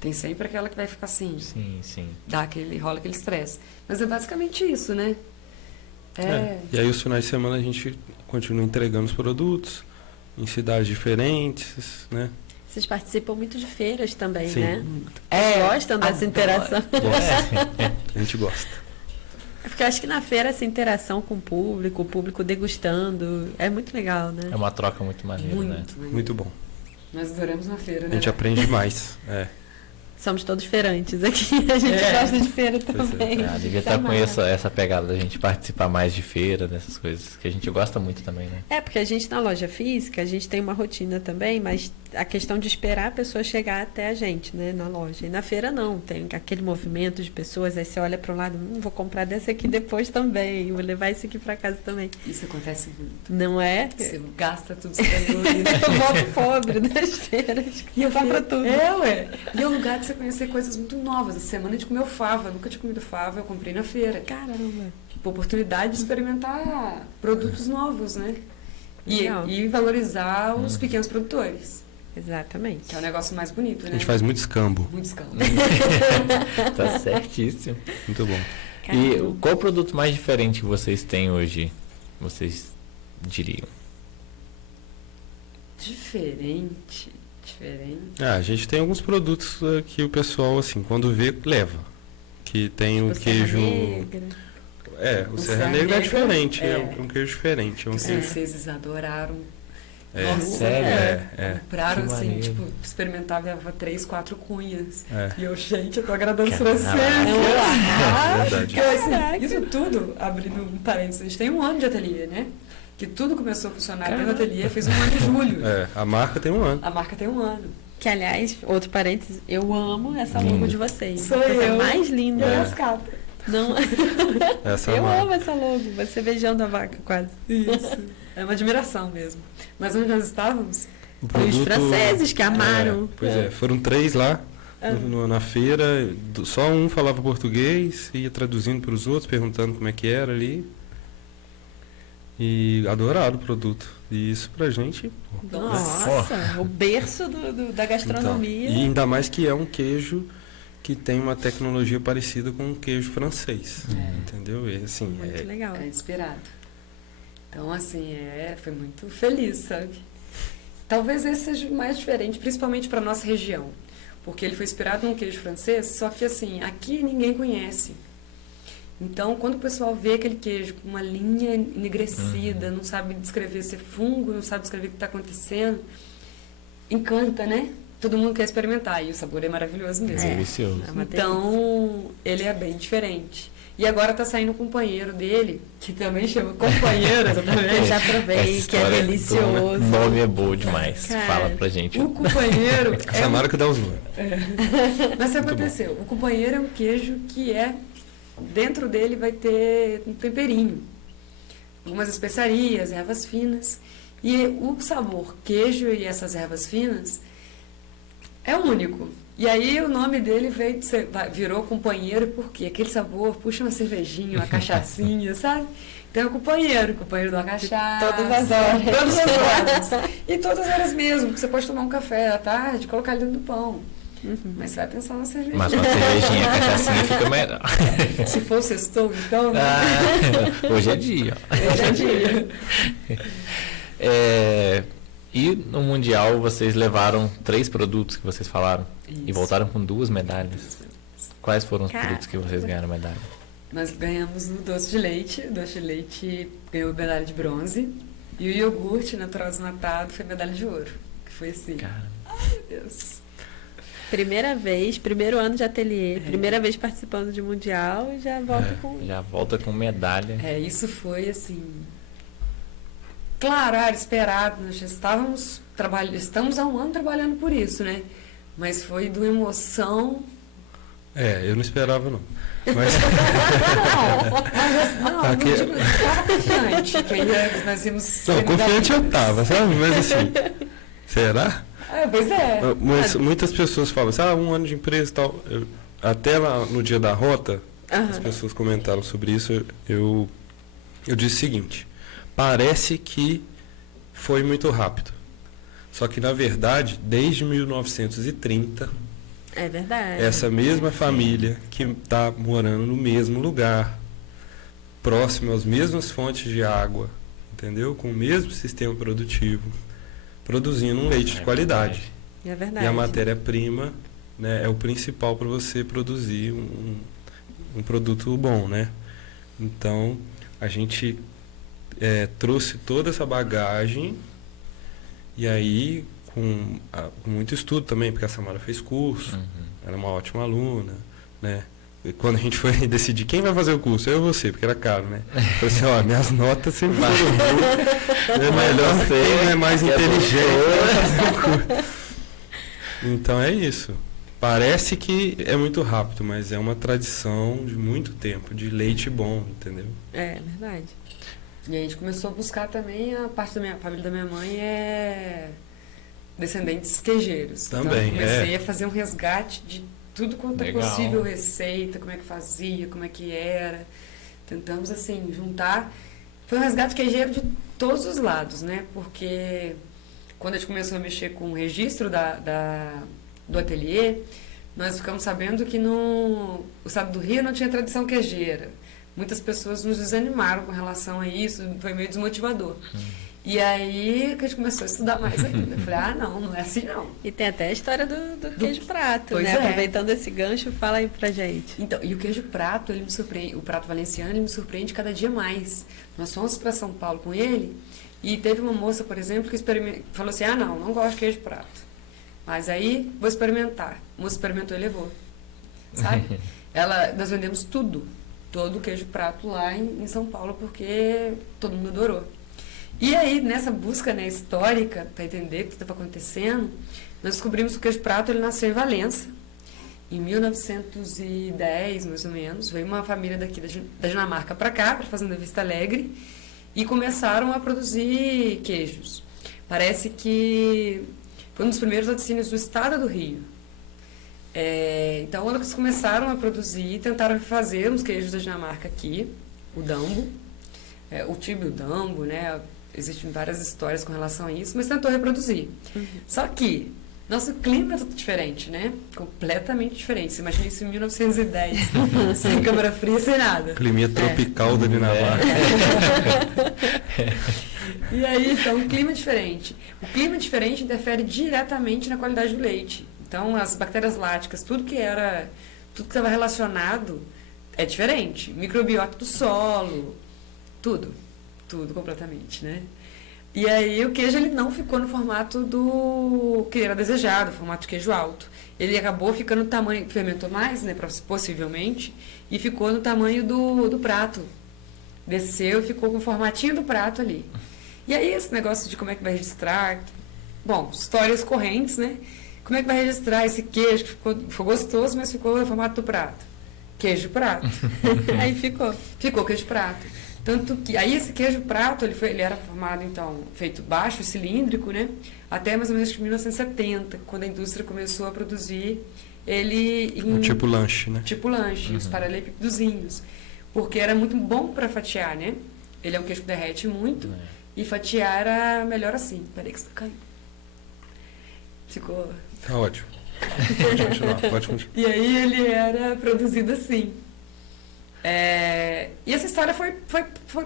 tem sempre aquela que vai ficar assim. Sim. Rola aquele estresse. Mas é basicamente isso, né? E aí os finais de semana a gente continua entregando os produtos em cidades diferentes, né? Vocês participam muito de feiras também, Sim. né? Gostam dessa interação. A gente gosta. Porque eu acho que na feira essa interação com o público degustando, é muito legal, né? É uma troca muito maneira, né? Muito bom. Nós adoramos na feira, né? A gente aprende mais. Somos todos feirantes aqui, a gente gosta de feira também. Devia estar com essa pegada da gente participar mais de feira, dessas coisas, que a gente gosta muito também, né? Porque a gente na loja física, a gente tem uma rotina também, mas a questão de esperar a pessoa chegar até a gente, né, na loja. E na feira não, tem aquele movimento de pessoas, aí você olha para um lado, vou comprar dessa aqui depois também, vou levar isso aqui para casa também. Isso acontece muito. Não é? Você gasta tudo que você tem. Eu volto pobre das feiras, e eu compro tudo. E é um lugar de você conhecer coisas muito novas. Essa semana a gente comeu fava, eu nunca tinha comido fava, eu comprei na feira. Caramba! Oportunidade de experimentar produtos novos, né? E valorizar os pequenos produtores. Exatamente. Que é o negócio mais bonito, né? A gente faz muito escambo. Muito escambo. Tá certíssimo. Muito bom. E qual o produto mais diferente que vocês têm hoje, vocês diriam? Diferente. A gente tem alguns produtos que o pessoal, assim, quando vê, leva. Que tem o queijo... O Serra Negra é diferente, é um queijo diferente. Os franceses adoraram. Sério? Compraram Que assim, maneiro. tipo, experimentava, levava 3, 4 cunhas. É. E eu, gente, eu tô agradando os Caraca. franceses. Verdade. Porque, assim, isso tudo, abrindo um parênteses, a gente tem 1 ano de ateliê, né? Que tudo começou a funcionar dentro do ateliê, fez 1 ano em julho. A marca tem 1 ano. A marca tem 1 ano. Que, aliás, outro parênteses, eu amo essa logo de vocês. Sou A coisa eu. mais linda. E a cascata. Não. Essa é a Eu marca. amo essa logo. Você beijando a vaca, quase. Isso. É uma admiração mesmo. Mas onde nós estávamos? O E os franceses que amaram. Foram 3 lá na feira. Só um falava português, ia traduzindo para os outros, perguntando como é que era ali. E adoraram o produto. E isso pra gente... Nossa, o berço da gastronomia. E ainda mais que é um queijo que tem uma tecnologia parecida com um queijo francês. Entendeu? E, assim, Muito legal. É inspirado. Então, assim, foi muito feliz, sabe? Talvez esse seja o mais diferente, principalmente para nossa região. Porque ele foi inspirado num queijo francês, só que, assim, aqui ninguém conhece. Então, quando o pessoal vê aquele queijo com uma linha enegrecida, não sabe descrever se é fungo, não sabe descrever o que está acontecendo, encanta, né? Todo mundo quer experimentar e o sabor é maravilhoso mesmo. Delicioso. É uma Então, ele é bem diferente. E agora tá saindo um companheiro dele, que também chama companheiro, Eu exatamente. já provei, que é história do delicioso. nome é boa demais. Cara, Fala pra gente. O companheiro A Samara que dá os nomes. Mas o que Muito aconteceu? O companheiro é um queijo que dentro dele vai ter um temperinho, algumas especiarias, ervas finas. E o sabor queijo e essas ervas finas é único. E aí o nome dele virou companheiro porque aquele sabor puxa uma cervejinha, uma cachaçinha, sabe? Então é o companheiro de uma cachaça. Todas as horas. Todas as horas. E todas elas mesmo, porque você pode tomar um café à tarde, colocar ele dentro do pão. Mas você vai pensar na cervejinha. Mas uma cervejinha, cachaçinha fica melhor. Se for sextou, então, né? Hoje é dia. Hoje é dia. E no Mundial vocês levaram 3 produtos que vocês falaram e Isso. voltaram com 2 medalhas. Quais foram os Cara. produtos que vocês ganharam medalha? Nós ganhamos o doce de leite. O doce de leite ganhou medalha de bronze. E o iogurte natural desnatado foi medalha de ouro. Que foi assim. Cara, Meu Deus. Primeira vez, primeiro ano de ateliê, primeira vez participando de mundial e já volto com... já volta com medalha. Isso foi assim. Claro, era esperado. Nós já estamos há um ano trabalhando por isso, né? Mas foi de uma emoção. Eu não esperava, não. Mas Não, Aqui- eu estava confiante que nós íamos. não, confiante eu tava, sabe? Mas assim, será? Pois é. Mas muitas pessoas falam assim, um ano de empresa e tal. Até lá no dia da rota, as pessoas comentaram sobre isso, eu disse o seguinte, parece que foi muito rápido. Só que, na verdade, desde 1930, É verdade. essa mesma família que está morando no mesmo lugar, próximo às mesmas fontes de água, entendeu? Com o mesmo sistema produtivo, produzindo um leite de qualidade. É verdade. E a matéria-prima, né, é o principal para você produzir um produto bom, né? Então, a gente trouxe toda essa bagagem e aí, com muito estudo também, porque a Samara fez curso, ela é uma ótima aluna, né? E quando a gente foi decidir quem vai fazer o curso, eu e você, porque era caro, né? Eu falei assim, minhas notas sempre foram boas, é melhor quem é mais inteligente vai fazer o curso. Então é isso. Parece que é muito rápido, mas é uma tradição de muito tempo, de leite bom, entendeu? É verdade. E a gente começou a buscar também, a parte da família da minha mãe é descendentes queijeiros. Também, então eu comecei a fazer um resgate de tudo quanto é Legal. possível receita, como é que fazia, como é que era. Tentamos, assim, juntar. Foi um resgate queijeiro de todos os lados, né? Porque quando a gente começou a mexer com o registro do ateliê, nós ficamos sabendo que no estado do Rio não tinha tradição queijeira. Muitas pessoas nos desanimaram com relação a isso, foi meio desmotivador. E aí que a gente começou a estudar mais ainda. Eu falei, não é assim não. E tem até a história do queijo prato, Pois né? é. Aproveitando esse gancho, fala aí pra gente. Então, e o queijo prato, ele me surpreende, o prato valenciano, ele me surpreende cada dia mais. Nós fomos para São Paulo com ele e teve uma moça, por exemplo, que falou assim, não gosto de queijo prato. Mas aí, vou experimentar. A moça experimentou e levou. Sabe? Nós vendemos todo o queijo prato lá em São Paulo, porque todo mundo adorou. E aí, nessa busca, né, histórica, para entender o que estava acontecendo, nós descobrimos que o queijo prato ele nasceu em Valença. Em 1910, mais ou menos, veio uma família daqui da Dinamarca para cá, para a Fazenda Vista Alegre, e começaram a produzir queijos. Parece que foi um dos primeiros laticínios do estado do Rio. Então, quando eles começaram a produzir, tentaram fazer uns queijos da Dinamarca aqui, o Dambo, o Tibo e o Dambo, né? Existem várias histórias com relação a isso, mas tentou reproduzir. Só que nosso clima é tudo diferente, né? Completamente diferente. Você imagina isso em 1910, sem câmara fria, sem nada. Clima tropical da Dinamarca. E aí, então, um clima diferente. O clima diferente interfere diretamente na qualidade do leite. Então, as bactérias láticas, tudo que estava relacionado é diferente. Microbiota do solo, tudo completamente, né? E aí o queijo ele não ficou no formato do que era desejado, formato de queijo alto. Ele acabou ficando no tamanho, fermentou mais, né, possivelmente, e ficou no tamanho do prato. Desceu e ficou com o formatinho do prato ali. E aí esse negócio de como é que vai registrar, bom, histórias correntes, né? Como é que vai registrar esse queijo que ficou gostoso, mas ficou no formato do prato? Queijo prato. Aí ficou. Ficou queijo prato. Tanto que aí esse queijo prato, ele era formado, então, feito baixo, cilíndrico, né? Até mais ou menos de 1970, quando a indústria começou a produzir ele em... Tipo lanche, né? Tipo lanche, os paralelepípedozinhos. Porque era muito bom para fatiar, né? Ele é um queijo que derrete muito. E fatiar era melhor assim. Peraí que você tá caindo. Ficou... Tá ótimo. Pode continuar. E aí ele era produzido assim. E essa história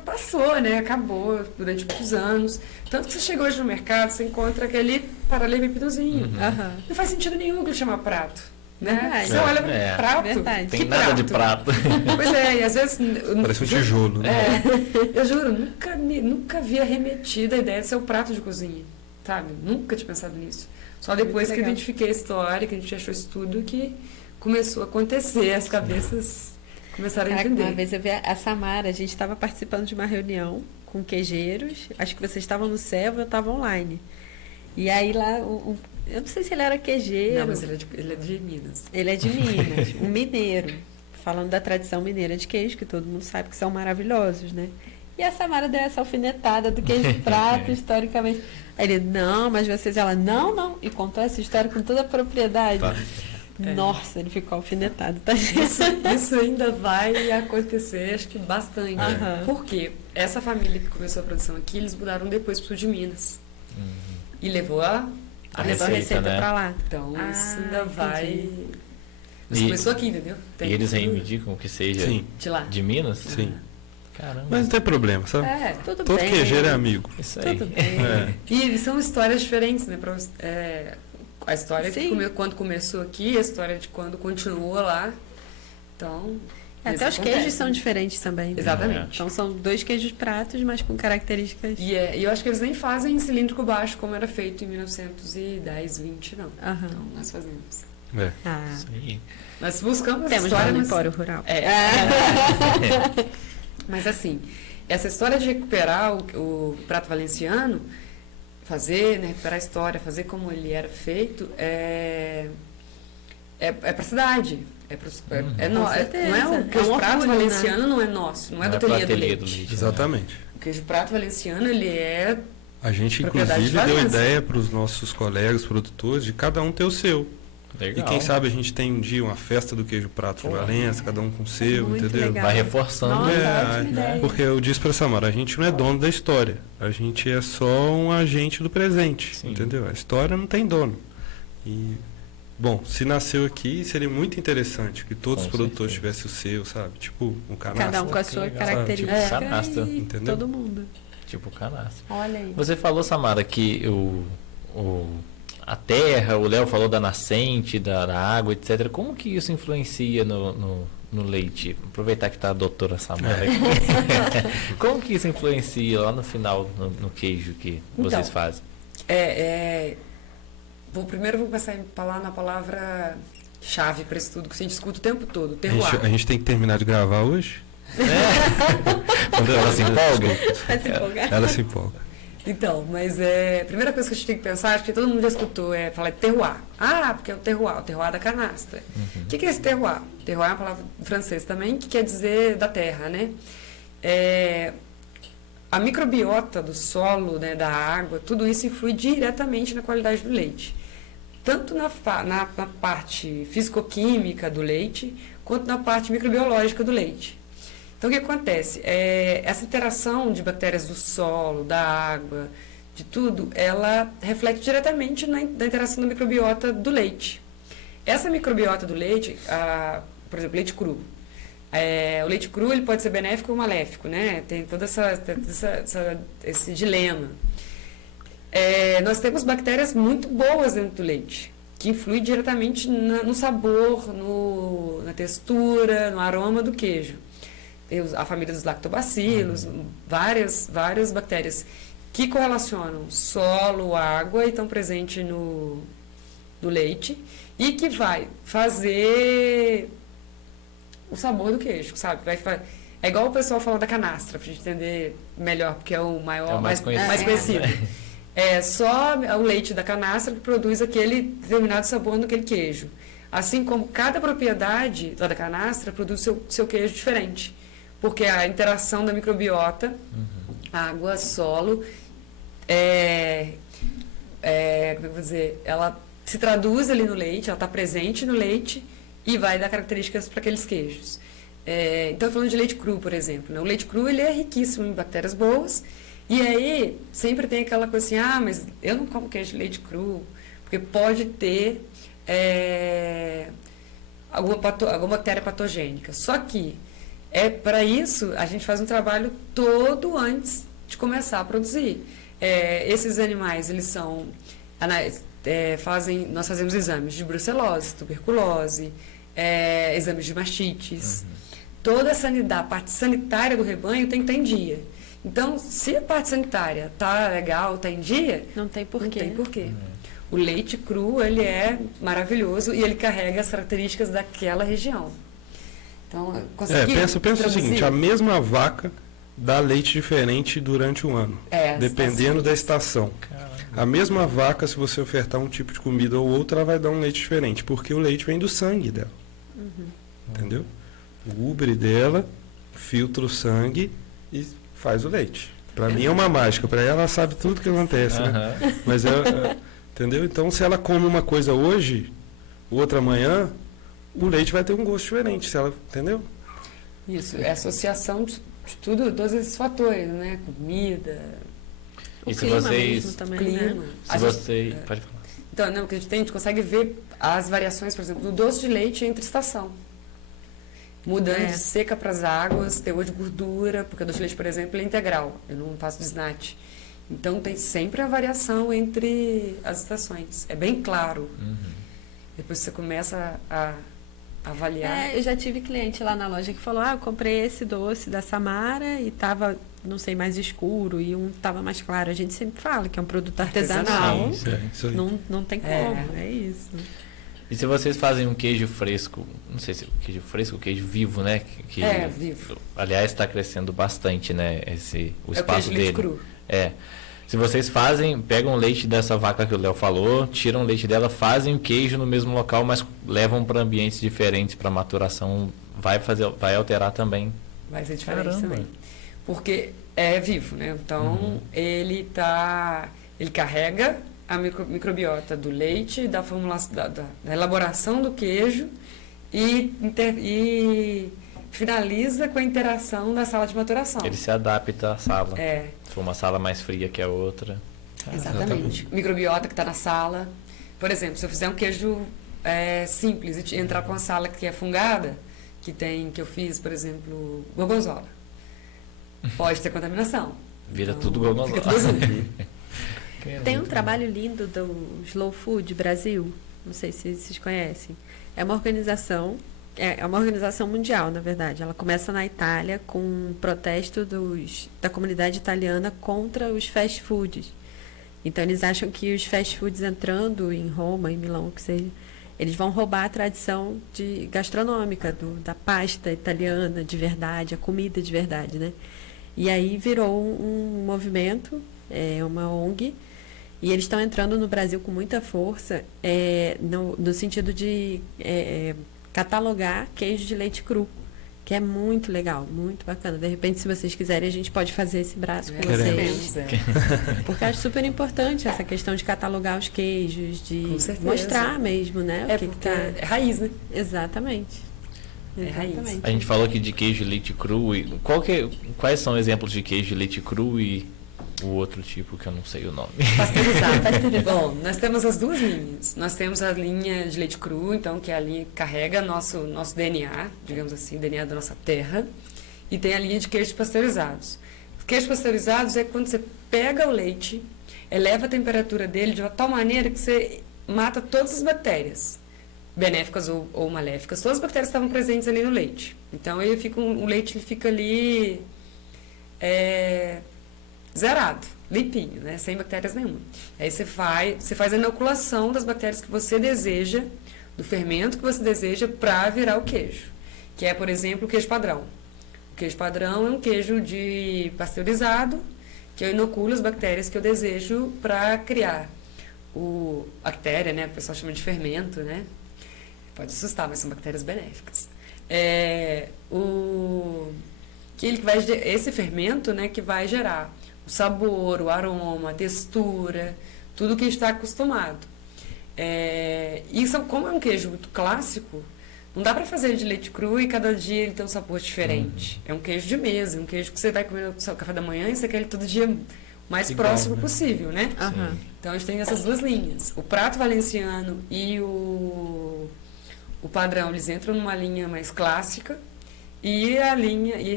passou, né? Acabou durante muitos anos. Tanto que você chega hoje no mercado, você encontra aquele paralelepípedozinho. Não faz sentido nenhum que ele chama prato. Né? Verdade. Você olha para prato. Verdade. Tem nada de prato. Pois é, e às vezes. Parece um tijolo, né? Eu juro, nunca vi arremetida a ideia de ser um prato de cozinha. Sabe? Nunca tinha pensado nisso. Só depois que eu identifiquei a história, que a gente achou estudo, que começou a acontecer, as cabeças começaram a entender. Uma vez eu vi a Samara, a gente estava participando de uma reunião com queijeiros, acho que vocês estavam no Servo, eu estava online. E aí lá, eu não sei se ele era queijeiro. Não, mas ele é de Minas. Ele é de Minas, um mineiro, falando da tradição mineira de queijo, que todo mundo sabe que são maravilhosos, né? E a Samara deu essa alfinetada do queijo prato, historicamente. Aí ele, não, mas vocês... Ela, não. E contou essa história com toda a propriedade. Tá. Nossa, ele ficou alfinetado, tá? Isso ainda vai acontecer, acho que bastante. Por quê? Essa família que começou a produção aqui, eles mudaram depois pro sul de Minas. E levou a receita, né? pra lá. Então, isso ainda vai... entendi. Mas começou aqui, entendeu? E eles reivindicam que seja Sim. de lá. de Minas? Sim. Caramba. Mas não tem problema, sabe? Tudo Todo bem. queijeiro é amigo. Isso aí. Tudo bem. E são histórias diferentes, né? A história Sim. quando começou aqui, a história de quando continuou lá. Então. Até isso os acontece, queijos são né? diferentes também. Exatamente. Então são 2 queijos pratos, mas com características. E eu acho que eles nem fazem cilíndrico baixo como era feito em 1910, 20, não. Então nós fazemos. Isso aí. Nós buscamos essa Temos história. lá no Mas, Empório Rural. mas assim, essa história de recuperar o prato valenciano, recuperar a história, fazer como ele era feito, é pra cidade. Não é o queijo prato valenciano, não é nosso, não é da Ateliê do Leite. Exatamente. O queijo prato valenciano, ele é... A gente, propriedade inclusive, de deu Valença. ideia para os nossos colegas produtores de cada um ter o seu. Legal. E quem sabe a gente tem um dia uma festa do queijo prato de Valença, cada um com o seu, Muito entendeu? legal. Vai reforçando. Nossa, É, ótima ideia. porque eu disse para Samara, a gente não é dono da história, a gente é só um agente do presente, Sim. entendeu? A história não tem dono. E, bom, se nasceu aqui, seria muito interessante que todos Com os produtores certeza. tivessem o seu, sabe? Tipo, um canastro. Cada um com a sua legal. característica. Tipo canastra, e entendeu? todo mundo. Tipo canastra. Olha aí. Você falou, Samara, que a terra, o Léo falou da nascente, da água, etc. Como que isso influencia no leite? Aproveitar que está a doutora Samara aqui. Como que isso influencia lá no final, no queijo que vocês fazem? Primeiro vou começar a falar na palavra chave para isso tudo, que a gente escuta o tempo todo, terroir. A gente tem que terminar de gravar hoje? Quando ela se empolga? Vai se empolgar. Ela se empolga. Então, mas a primeira coisa que a gente tem que pensar, acho que todo mundo já escutou, falar de terroir. Porque é o terroir da canastra. O que é esse terroir? Terroir é uma palavra francesa também, que quer dizer da terra, né? A microbiota do solo, né, da água, tudo isso influi diretamente na qualidade do leite. Tanto na parte fisicoquímica do leite, quanto na parte microbiológica do leite. Então, o que acontece? Essa interação de bactérias do solo, da água, de tudo, ela reflete diretamente na interação da microbiota do leite. Essa microbiota do leite, por exemplo, leite cru. O leite cru ele pode ser benéfico ou maléfico, né? Tem todo esse dilema. Nós temos bactérias muito boas dentro do leite, que influi diretamente no sabor, na textura, no aroma do queijo. Tem a família dos lactobacilos, várias bactérias que correlacionam solo, água e estão presentes no leite e que vai fazer o sabor do queijo, sabe? É igual o pessoal fala da canastra, pra gente entender melhor, porque é o maior, mais conhecido. É só o leite da canastra que produz aquele determinado sabor naquele queijo. Assim como cada propriedade lá da canastra produz seu queijo diferente. Porque a interação da microbiota, água, solo, como eu vou dizer, ela se traduz ali no leite, ela está presente no leite e vai dar características para aqueles queijos. Então, falando de leite cru, por exemplo, né? O leite cru ele é riquíssimo em bactérias boas e aí sempre tem aquela coisa assim, mas eu não como queijo de leite cru, porque pode ter alguma bactéria patogênica. Só que para isso a gente faz um trabalho todo antes de começar a produzir. Esses animais, eles são nós fazemos exames de brucelose, tuberculose, exames de mastites. Toda a parte sanitária do rebanho tem que estar em dia. Então, se a parte sanitária está legal, está em dia, não tem porquê. O leite cru, ele é maravilhoso e ele carrega as características daquela região. Então, pensa o seguinte, a mesma vaca dá leite diferente durante o ano, dependendo da estação. A mesma vaca, se você ofertar um tipo de comida ou outra, ela vai dar um leite diferente, porque o leite vem do sangue dela. Entendeu? O ubre dela filtra o sangue e faz o leite. Para mim é uma mágica, para ela sabe tudo o que acontece, né? Mas entendeu? Então, se ela come uma coisa hoje, outra amanhã, o leite vai ter um gosto diferente, entendeu? Isso, é associação de todos esses fatores, né? Comida, e se vocês também, clima. Né? Pode falar. Então, não, porque a gente consegue ver as variações, por exemplo, do doce de leite entre estação. Mudando de seca para as águas, teor de gordura, porque o doce de leite, por exemplo, é integral, eu não faço desnate. Então, tem sempre a variação entre as estações. É bem claro. Depois você começa a avaliar. Eu já tive cliente lá na loja que falou, eu comprei esse doce da Samara e estava, não sei, mais escuro e um estava mais claro. A gente sempre fala que é um produto artesanal. Isso aí. Não tem como, é isso. E se vocês fazem um queijo fresco, não sei se queijo fresco ou queijo vivo, né? Vivo. Aliás, está crescendo bastante, né? O espaço o queijo dele. leite cru. Se vocês pegam o leite dessa vaca que o Léo falou, tiram o leite dela, fazem o queijo no mesmo local, mas levam para ambientes diferentes para maturação, vai alterar também. Vai ser diferente também. Porque é vivo, né? Então, ele carrega a microbiota do leite, da formulação, da elaboração do queijo e finaliza com a interação da sala de maturação. Ele se adapta à sala. Se for uma sala mais fria que a outra. Exatamente. Microbiota que está na sala. Por exemplo, se eu fizer um queijo simples e entrar com uma sala que é fungada, que eu fiz, por exemplo, gorgonzola, pode ter contaminação. Vira tudo gorgonzola. Fica tudo azul. Tem um trabalho lindo do Slow Food Brasil, não sei se vocês conhecem. É uma organização mundial, na verdade. Ela começa na Itália com um protesto da comunidade italiana contra os fast foods. Então, eles acham que os fast foods entrando em Roma, em Milão, o que seja, eles vão roubar a tradição gastronômica da pasta italiana de verdade, a comida de verdade, né? E aí virou um movimento, uma ONG, e eles estão entrando no Brasil com muita força, no sentido de catalogar queijo de leite cru, que é muito legal, muito bacana. De repente, se vocês quiserem, a gente pode fazer esse braço com vocês. Porque acho super importante essa questão de catalogar os queijos, de mostrar mesmo, né? É raiz, né? Exatamente. Raiz. A gente falou aqui de queijo de leite cru. E quais são exemplos de queijo de leite cru e o outro tipo que eu não sei o nome? Pasteurizado. Bom, nós temos as duas linhas. Nós temos a linha de leite cru, então, que é a linha que carrega nosso DNA, digamos assim, DNA da nossa terra. E tem a linha de queijos pasteurizados. Os queijos pasteurizados é quando você pega o leite, eleva a temperatura dele de uma tal maneira que você mata todas as bactérias, benéficas ou maléficas. Todas as bactérias estavam presentes ali no leite. Então, o leite ele fica ali zerado, limpinho, né? Sem bactérias nenhuma. Aí você faz a inoculação das bactérias que você deseja, do fermento que você deseja para virar o queijo. Que é, por exemplo, o queijo padrão. O queijo padrão é um queijo pasteurizado, que eu inoculo as bactérias que eu desejo para criar a bactéria, né? O pessoal chama de fermento, né? Pode assustar, mas são bactérias benéficas. Esse fermento, né, que vai gerar o sabor, o aroma, a textura, tudo que a gente está acostumado. Como é um queijo muito clássico, não dá para fazer ele de leite cru e cada dia ele tem um sabor diferente. É um queijo de mesa, um queijo que você vai comer no seu café da manhã e você quer ele todo dia o mais próximo possível, né? Então a gente tem essas duas linhas. O prato valenciano e o padrão, eles entram numa linha mais clássica e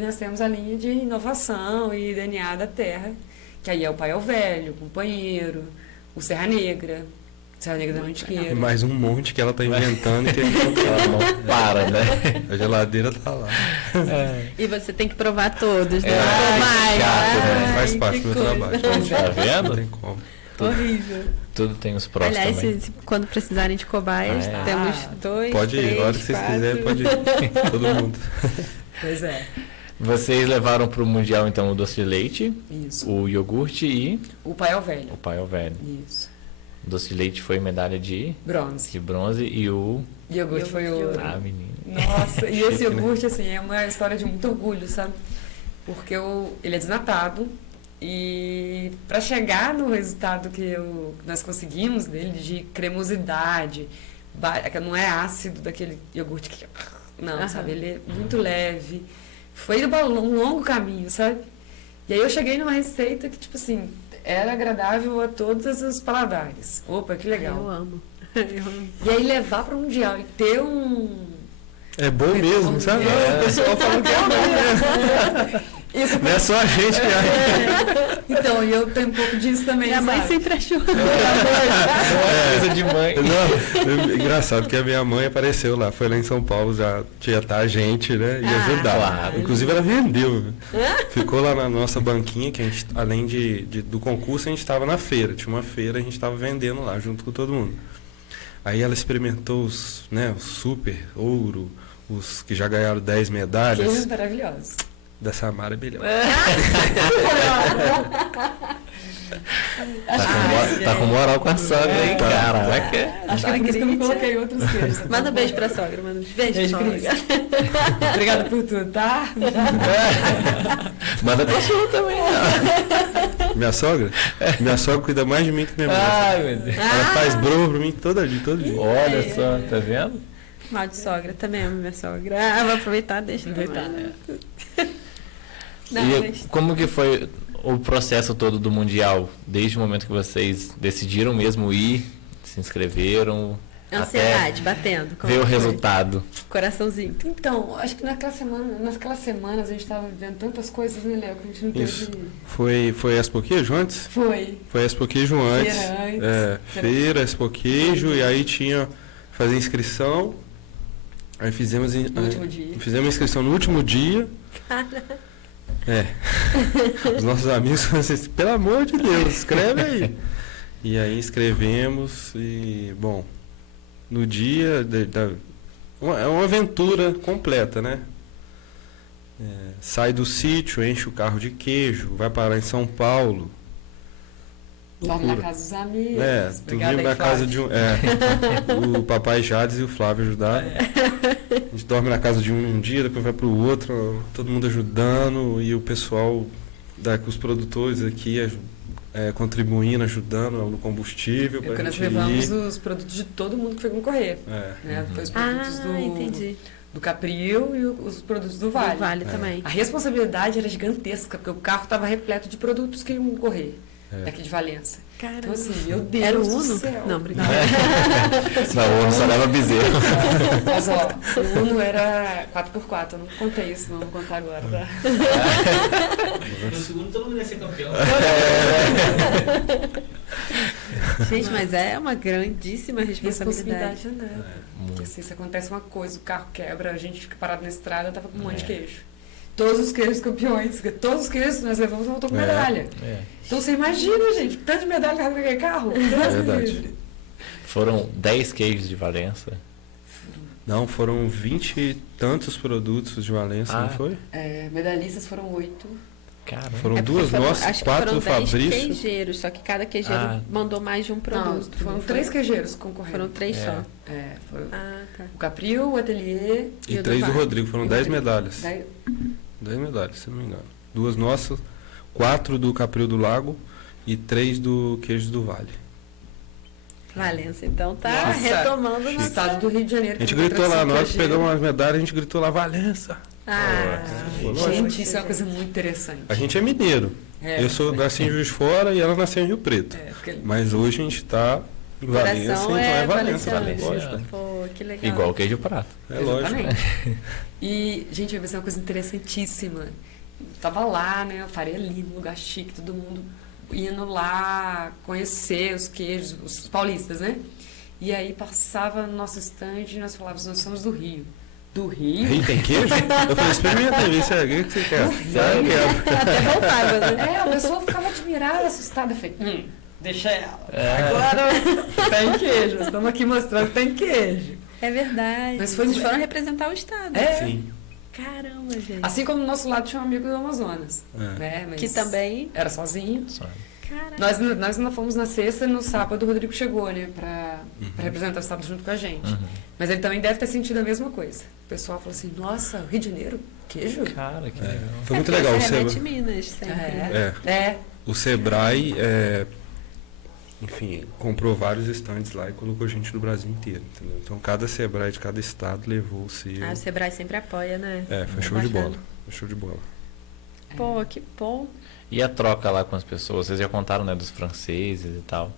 nós temos a linha de inovação e DNA da terra, que aí é o Paiol Velho, o Companheiro, o Serra Negra da Mantiqueira. E mais um monte que ela tá inventando e que Ela não para, né? a geladeira tá lá. E você tem que provar todos, né? chato, né? Faz parte do meu trabalho. Tá Não vendo? tem como. Horrível. Tudo tem os prós Aliás, também. quando precisarem de cobaias, temos 2, Pode ir, 3, a hora que vocês 4. quiserem, pode ir. Todo mundo. Pois é. Vocês levaram pro Mundial, então, o doce de leite, Isso. o iogurte e O Paiol Velho. o Paiol Velho. Isso. O doce de leite foi medalha de Bronze. bronze e o... Iogurte foi ouro. Ah, menino. Nossa, e esse iogurte, assim, é uma história de muito orgulho, sabe? Porque ele é desnatado e para chegar no resultado que nós conseguimos dele, de cremosidade, não é ácido daquele iogurte que... Não, sabe? Ele é muito leve. Foi um longo caminho, sabe? E aí eu cheguei numa receita que, tipo assim, era agradável a todos os paladares. Opa, que legal. Eu amo. E aí levar para o Mundial e ter É bom mesmo, sabe? O pessoal falando que é bom mesmo. Isso Não é só a gente que acha. Então, e eu tenho um pouho disso também, Minha mãe sabe? sempre achou. Coisa de mãe. Não, engraçado que a minha mãe apareceu lá, foi lá em São Paulo, já tinha a gente, né? E ajudar. claro. Inclusive ela vendeu. Ficou lá na nossa banquinha, que a gente, além do concurso, a gente estava na feira. Tinha uma feira, a gente estava vendendo lá junto com todo mundo. Aí ela experimentou os super ouro, os que já ganharam 10 medalhas. Queijos maravilhosos. Da Samara Bilhão. Tá com moral com a sogra, hein? Caraca. Acho que é por isso que eu não coloquei outros queijos. Manda um beijo pra sogra, manda um beijo, Beijo, sogra. Cris. Obrigada por tudo, tá? Manda pra sua também. Minha sogra? Minha sogra cuida mais de mim que minha mãe. Ai, meu Deus. Ela faz broma pra mim todo dia. Olha só, tá vendo? Mal de sogra, também amo minha sogra. Ah, vou aproveitar, deixa Aproveitar, também. né? Não, E mas... como que foi o processo todo do Mundial? Desde o momento que vocês decidiram mesmo ir, se inscreveram, Ansiedade, batendo. como ver o foi? resultado. Coraçãozinho. Então, acho que naquelas semanas a gente estava vivendo tantas coisas, né, Léo? Que a gente não teve... Isso. Foi Expo Queijo antes? Foi. Foi Expo Queijo antes. Feira antes. Feira, Expo Queijo, e aí tinha fazer inscrição. Aí fizemos No último dia. fizemos inscrição no último dia. Os nossos amigos falaram assim, pelo amor de Deus, escreve aí. E aí escrevemos e, bom, no dia é uma aventura completa, né? Sai do sítio, enche o carro de queijo, vai parar em São Paulo. Dorme na casa dos amigos. Dormimos aí, na casa Flávio. o papai Jades e o Flávio ajudaram. A gente dorme na casa de um dia, depois vai pro outro, todo mundo ajudando e o pessoal, os produtores aqui contribuindo, ajudando no combustível. Porque pra nós gente levamos ir. os produtos de todo mundo que foi concorrer. Né? Foi os produtos Entendi. do Capril e os produtos do Vale. Do Vale também. A responsabilidade era gigantesca, porque o carro estava repleto de produtos que iam correr daqui de Valença. Caramba. Então, assim, meu Deus Era o do Uno? céu. Não, obrigada. Não, o Uno só leva bezerro. Mas, ó, o Uno era 4x4. Eu não contei isso, não vou contar agora, tá? No segundo todo mundo ia ser campeão. Gente, mas é uma grandíssima responsabilidade. Responsabilidade nada. Porque Muito. assim, se acontece uma coisa, o carro quebra, a gente fica parado na estrada, tava com um monte de queijo. Todos os queijos campeões, todos os queijos que nós levamos voltou com medalha. É. Então você imagina, gente, tanto de medalha carregado naquele carro. Deus me verdade. livre. Foram 10 queijos de Valença. Não, foram 20 e tantos produtos de Valença, Ah. não foi? Medalhistas foram 8. Caramba. Foram É porque duas foram- nossas, acho que 4 foram do 10 Fabrício. queijeiros, só que cada queijeiro Ah. mandou mais de um Não, produto. foram não foi? 3 queijeiros concorrendo. Foram 3 É. só. Foram Ah, tá. o Capril, o Ateliê. E E o 3 do do Vale. Rodrigo, foram e o 10 Rodrigo. medalhas. 10 medalhas, se não me engano. 2 nossas, 4 do Capril do Lago e 3 do Queijos do Vale. Valença, então tá Nossa, retomando O nossa... estado do Rio de Janeiro. A gente que tem uma gritou lá, tradição na hora que queijeira. pegamos umas medalhas, a gente gritou lá, Valença. Ah, Pô, lógico. Gente, isso é uma coisa muito interessante. A gente é mineiro. Eu nasci em Juiz de Fora e ela nasceu em Rio Preto. Porque Mas hoje a gente está em Valença, coração então é Valença. valenciano. Valenciano. Lógico. Pô, que legal. Igual o queijo prato. É lógico. Exatamente. E, gente, vai ser uma coisa interessantíssima. Tava lá, né? Eu faria ali, num lugar chique, todo mundo indo lá conhecer os queijos, os paulistas, né? E aí passava no nosso stand e nós falávamos, nós somos do Rio. Do Rio? Rio tem queijo? Eu falei, experimenta aí, vê se é o que você quer. Sabe que é? Até voltava, né? A pessoa ficava admirada, assustada. Eu falei, deixa ela. É. Agora tem queijo. Nós estamos aqui mostrando que tem queijo. É verdade. Mas foi- Vocês foram representar o estado. É. Sim. Caramba, gente. Assim como do nosso lado tinha um amigo do Amazonas. É. Né? Mas Que também... era sozinho. Caraca. Nós ainda fomos na sexta, no sábado o Rodrigo chegou, né, pra representar o estado junto com a gente. Uhum. Mas ele também deve ter sentido a mesma coisa. O pessoal falou assim, nossa, Rio de Janeiro, queijo? Cara, que É. legal. Foi muito porque legal. Você O remete Sebrae, Minas sempre. né? o Sebrae enfim, comprou vários estandes lá e colocou gente do Brasil inteiro, entendeu? Então cada Sebrae de cada estado levou o seu. Ah, o Sebrae sempre apoia, né? Foi show de Bacana. bola. Foi show de bola. Pô, que bom. E a troca lá com as pessoas? Vocês já contaram, né, dos franceses e tal.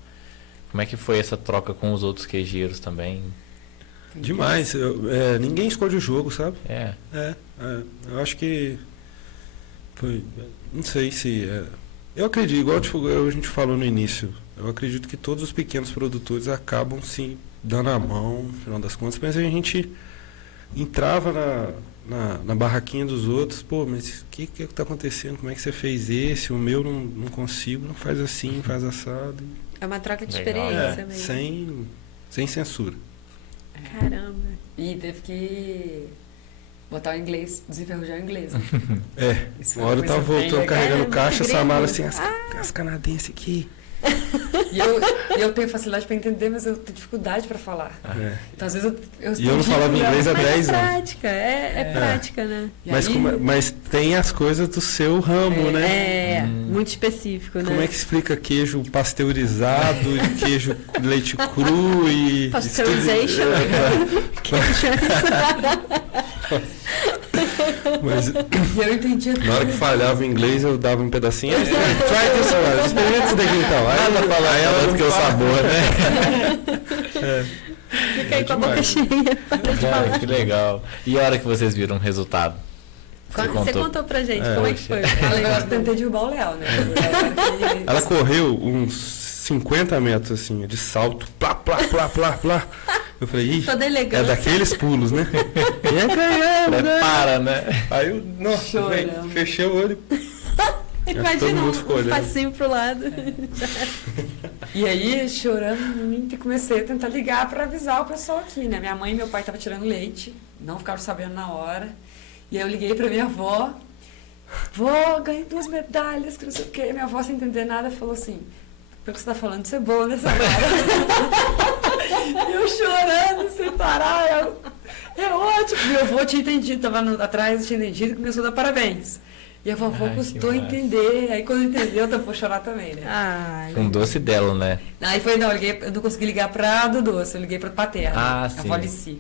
Como é que foi essa troca com os outros queijeiros também? Demais. Ninguém escolhe o jogo, sabe? É. Eu acho que foi. Não sei se. Eu acredito, igual a gente falou no início, eu acredito que todos os pequenos produtores acabam sim dando a mão, no final das contas, mas a gente entrava na barraquinha dos outros, pô, mas o que está acontecendo? Como é que você fez esse? O meu não consigo, não faz assim, faz assado. É uma troca de Legal, experiência mesmo. Sem censura. Caramba. E teve que botar o inglês, desenferrujar o inglês. Né? Isso Uma hora eu foi uma tava coisa bem voltando legal. carregando muito caixa, gringo. Samara assim, as canadenses aqui. E eu tenho facilidade para entender, mas eu tenho dificuldade para falar. Então, às vezes eu E eu não falava inglês há Mas 10 é anos. prática, é prática, né? E Mas, aí- mas tem as coisas do seu ramo, né? É, muito específico, né? Como é que explica queijo pasteurizado, e queijo com leite cru e... Pasteurization. Mas E eu entendi na hora que falhava o inglês, eu dava um pedacinho. Try this one, experimenta isso daqui então. Aí Nada falar aí ela do que o fala. sabor, né? Fica aí com a boca demais. cheia. Cara, que legal. E a hora que vocês viram o resultado? Você contou pra gente, É, como é que foi? Eu tentei derrubar o Léo, né? Ela correu uns 50 metros assim, de salto. Plá, plá, plá, plá, plá. Eu falei, ih, Toda é elegância. daqueles pulos, né? E é ganhando, né? Prepara, né? Aí eu, nossa, Chorando. velho, fechei o olho. todo Imagina mundo ficou um olhando. passinho pro lado. E aí, chorando muito, comecei a tentar ligar para avisar o pessoal aqui, né? Minha mãe e meu pai estavam tirando leite, não ficaram sabendo na hora. E aí eu liguei para minha avó, vó, ganhei 2 medalhas, que não sei o quê. Minha avó, sem entender nada, falou assim, pelo que você tá falando, você é boa nessa hora. Eu chorando, sem parar, é ótimo. Meu avô tinha entendido, tava atrás, tinha entendido e começou a dar parabéns. E a vovó Ai, que custou massa. entender, aí quando entendeu, eu vou chorar também, né? Ai, Um doce dela, né? Aí foi, eu não consegui ligar pra do doce, eu liguei pra paterna, Ah, a sim. avó Lici.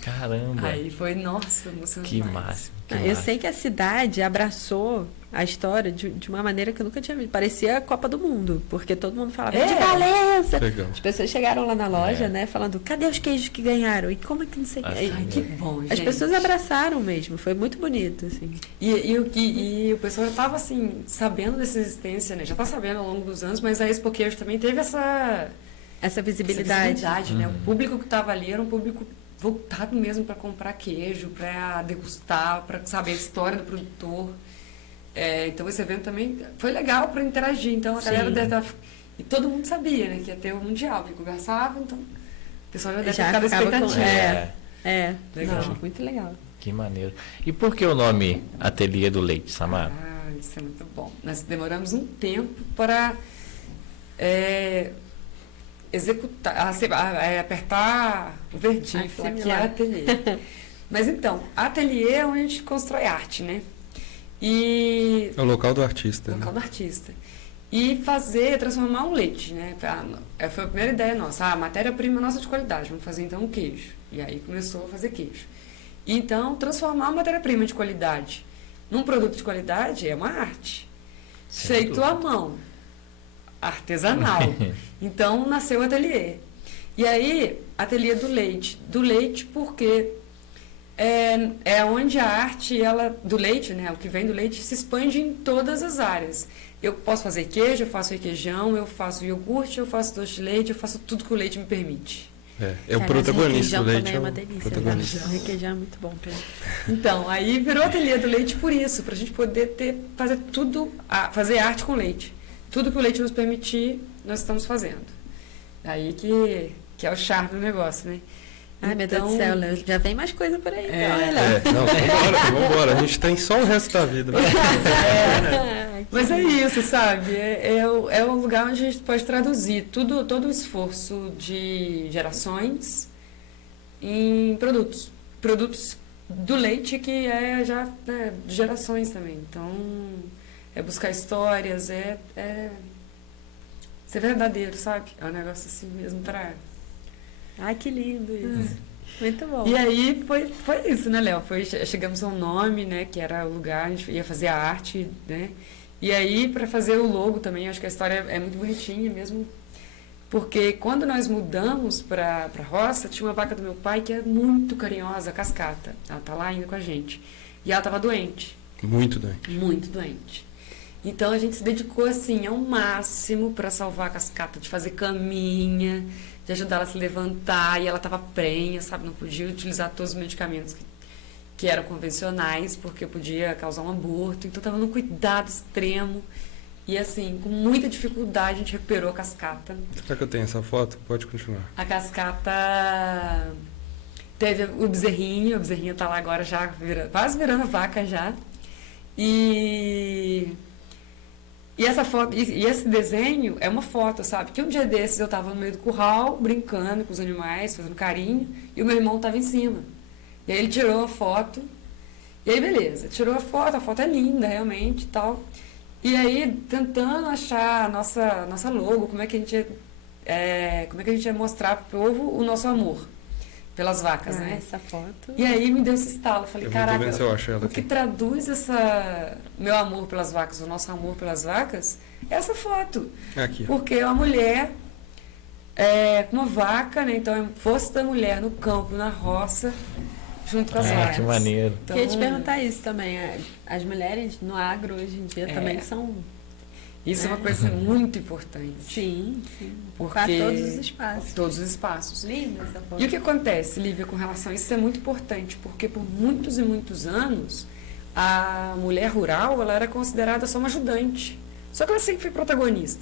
Caramba. Aí foi, nossa, emocionante. Que demais. máximo. que eu massa. sei que a cidade abraçou a história de uma maneira que eu nunca tinha visto. Parecia a Copa do Mundo, porque todo mundo falava É. de Valença. Legal. As pessoas chegaram lá na loja, É. né, falando, cadê os queijos que ganharam? E como é que não sei o quê? Assim, Ai, que bom, gente. As pessoas abraçaram mesmo, foi muito bonito, assim. E o pessoal já estava assim, sabendo dessa existência, né? Já tá sabendo ao longo dos anos, mas a Expo Queijo também teve Essa essa visibilidade. visibilidade, né? O público que estava ali era um público voltado mesmo para comprar queijo, para degustar, para saber a história do produtor. Então esse evento também foi legal para interagir. Então a galera Sim. deve estar... E todo mundo sabia, né? Que ia ter o Mundial, que conversava, então o pessoal já deve Já ter ficado ficava com- expectativa. Legal. Não. Muito legal. Que maneiro. E por que o nome Ateliê do Leite, Samara? Isso é muito bom. Nós demoramos um tempo para executar, apertar o verdinho, falar que é Assimilar. ateliê. Mas então, ateliê é onde a gente constrói arte, né? E É o local do artista. local Né? do artista. E transformar um leite, né? Foi a primeira ideia nossa. A matéria-prima nossa de qualidade, vamos fazer então um queijo. E aí começou a fazer queijo. Então, transformar a matéria-prima de qualidade num produto de qualidade é uma arte. Sem Feito à mão, artesanal. Então, nasceu o ateliê. E aí, ateliê do leite. Do leite porque é onde a arte do leite, né, o que vem do leite, se expande em todas as áreas. Eu posso fazer queijo, eu faço requeijão, eu faço iogurte, eu faço doce de leite, eu faço tudo que o leite me permite. É o protagonista do leite. Também é uma delícia. protagonista. O requeijão é muito bom. Então, aí virou ateliê do leite por isso, para a gente poder fazer tudo, fazer arte com leite. Tudo que o leite nos permitir, nós estamos fazendo. Aí que é o charme do negócio, né? Ai, meu Deus do céu, Léo. Já vem mais coisa por aí. Vambora. A gente tem só o resto da vida. Mas é isso, sabe? É o lugar onde a gente pode traduzir todo o esforço de gerações em produtos. Produtos do leite que é já de gerações também. Então, é buscar histórias, ser verdadeiro, sabe? É um negócio assim mesmo para... Ai, que lindo isso. Muito bom. E aí foi isso, né, Léo? Chegamos a um nome, né, que era o lugar, a gente ia fazer a arte, né? E aí, para fazer o logo também, acho que a história é muito bonitinha mesmo, porque quando nós mudamos para a roça, tinha uma vaca do meu pai que é muito carinhosa, a Cascata. Ela tá lá ainda com a gente. E ela estava doente. Muito doente. Muito doente. Então a gente se dedicou assim ao máximo para salvar a Cascata, de fazer caminha, de ajudar ela a se levantar, e ela estava prenha, sabe? Não podia utilizar todos os medicamentos que eram convencionais, porque podia causar um aborto. Então estava num cuidado extremo. E assim, com muita dificuldade, a gente recuperou a Cascata. Será que eu tenho essa foto? Pode continuar. A Cascata teve o bezerrinho está lá agora já, quase virando vaca já. E essa foto, e esse desenho é uma foto, sabe? Que um dia desses eu estava no meio do curral, brincando com os animais, fazendo carinho, e o meu irmão estava em cima. E aí ele tirou a foto, e aí beleza, tirou a foto é linda realmente e tal. E aí, tentando achar a nossa logo, como é que a gente ia mostrar pro povo o nosso amor pelas vacas, né? Essa foto. E aí me deu esse estalo, falei, Eu caraca, vou ver se eu acho ela o que aqui. traduz meu amor pelas vacas, o nosso amor pelas vacas, é essa foto. Aqui. Porque é uma mulher com uma vaca, né? Então é a força da mulher no campo, na roça, junto com as vacas. Que maneiro. Então, Queria te perguntar isso também. As mulheres no agro hoje em dia também são... isso é uma coisa muito importante. Sim. Porque Ocupar todos os espaços. Todos os espaços. Linda essa foto. E o que acontece, Lívia, com relação a isso é muito importante, porque por muitos e muitos anos a mulher rural ela era considerada só uma ajudante. Só que ela sempre foi protagonista.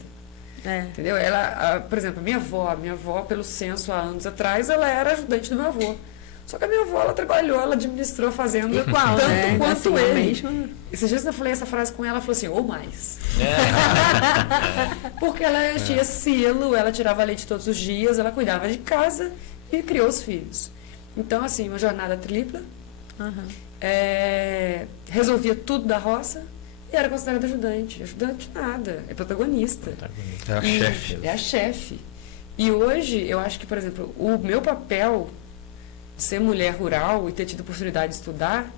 Entendeu? Por exemplo, minha avó, pelo censo há anos atrás, ela era ajudante do meu avô. Só que a minha avó, ela trabalhou, ela administrou a fazenda Igual, tanto né? quanto Assim, ele. mesmo. Esses dias eu falei essa frase com ela, ela falou assim, ou mais. Porque ela tinha silo, ela tirava leite todos os dias, ela cuidava de casa e criou os filhos. Então, assim, uma jornada tripla. Resolvia tudo da roça e era considerada ajudante. Ajudante nada, é protagonista. É a chefe. É a chefe. E hoje, eu acho que, por exemplo, o meu papel de ser mulher rural e ter tido oportunidade de estudar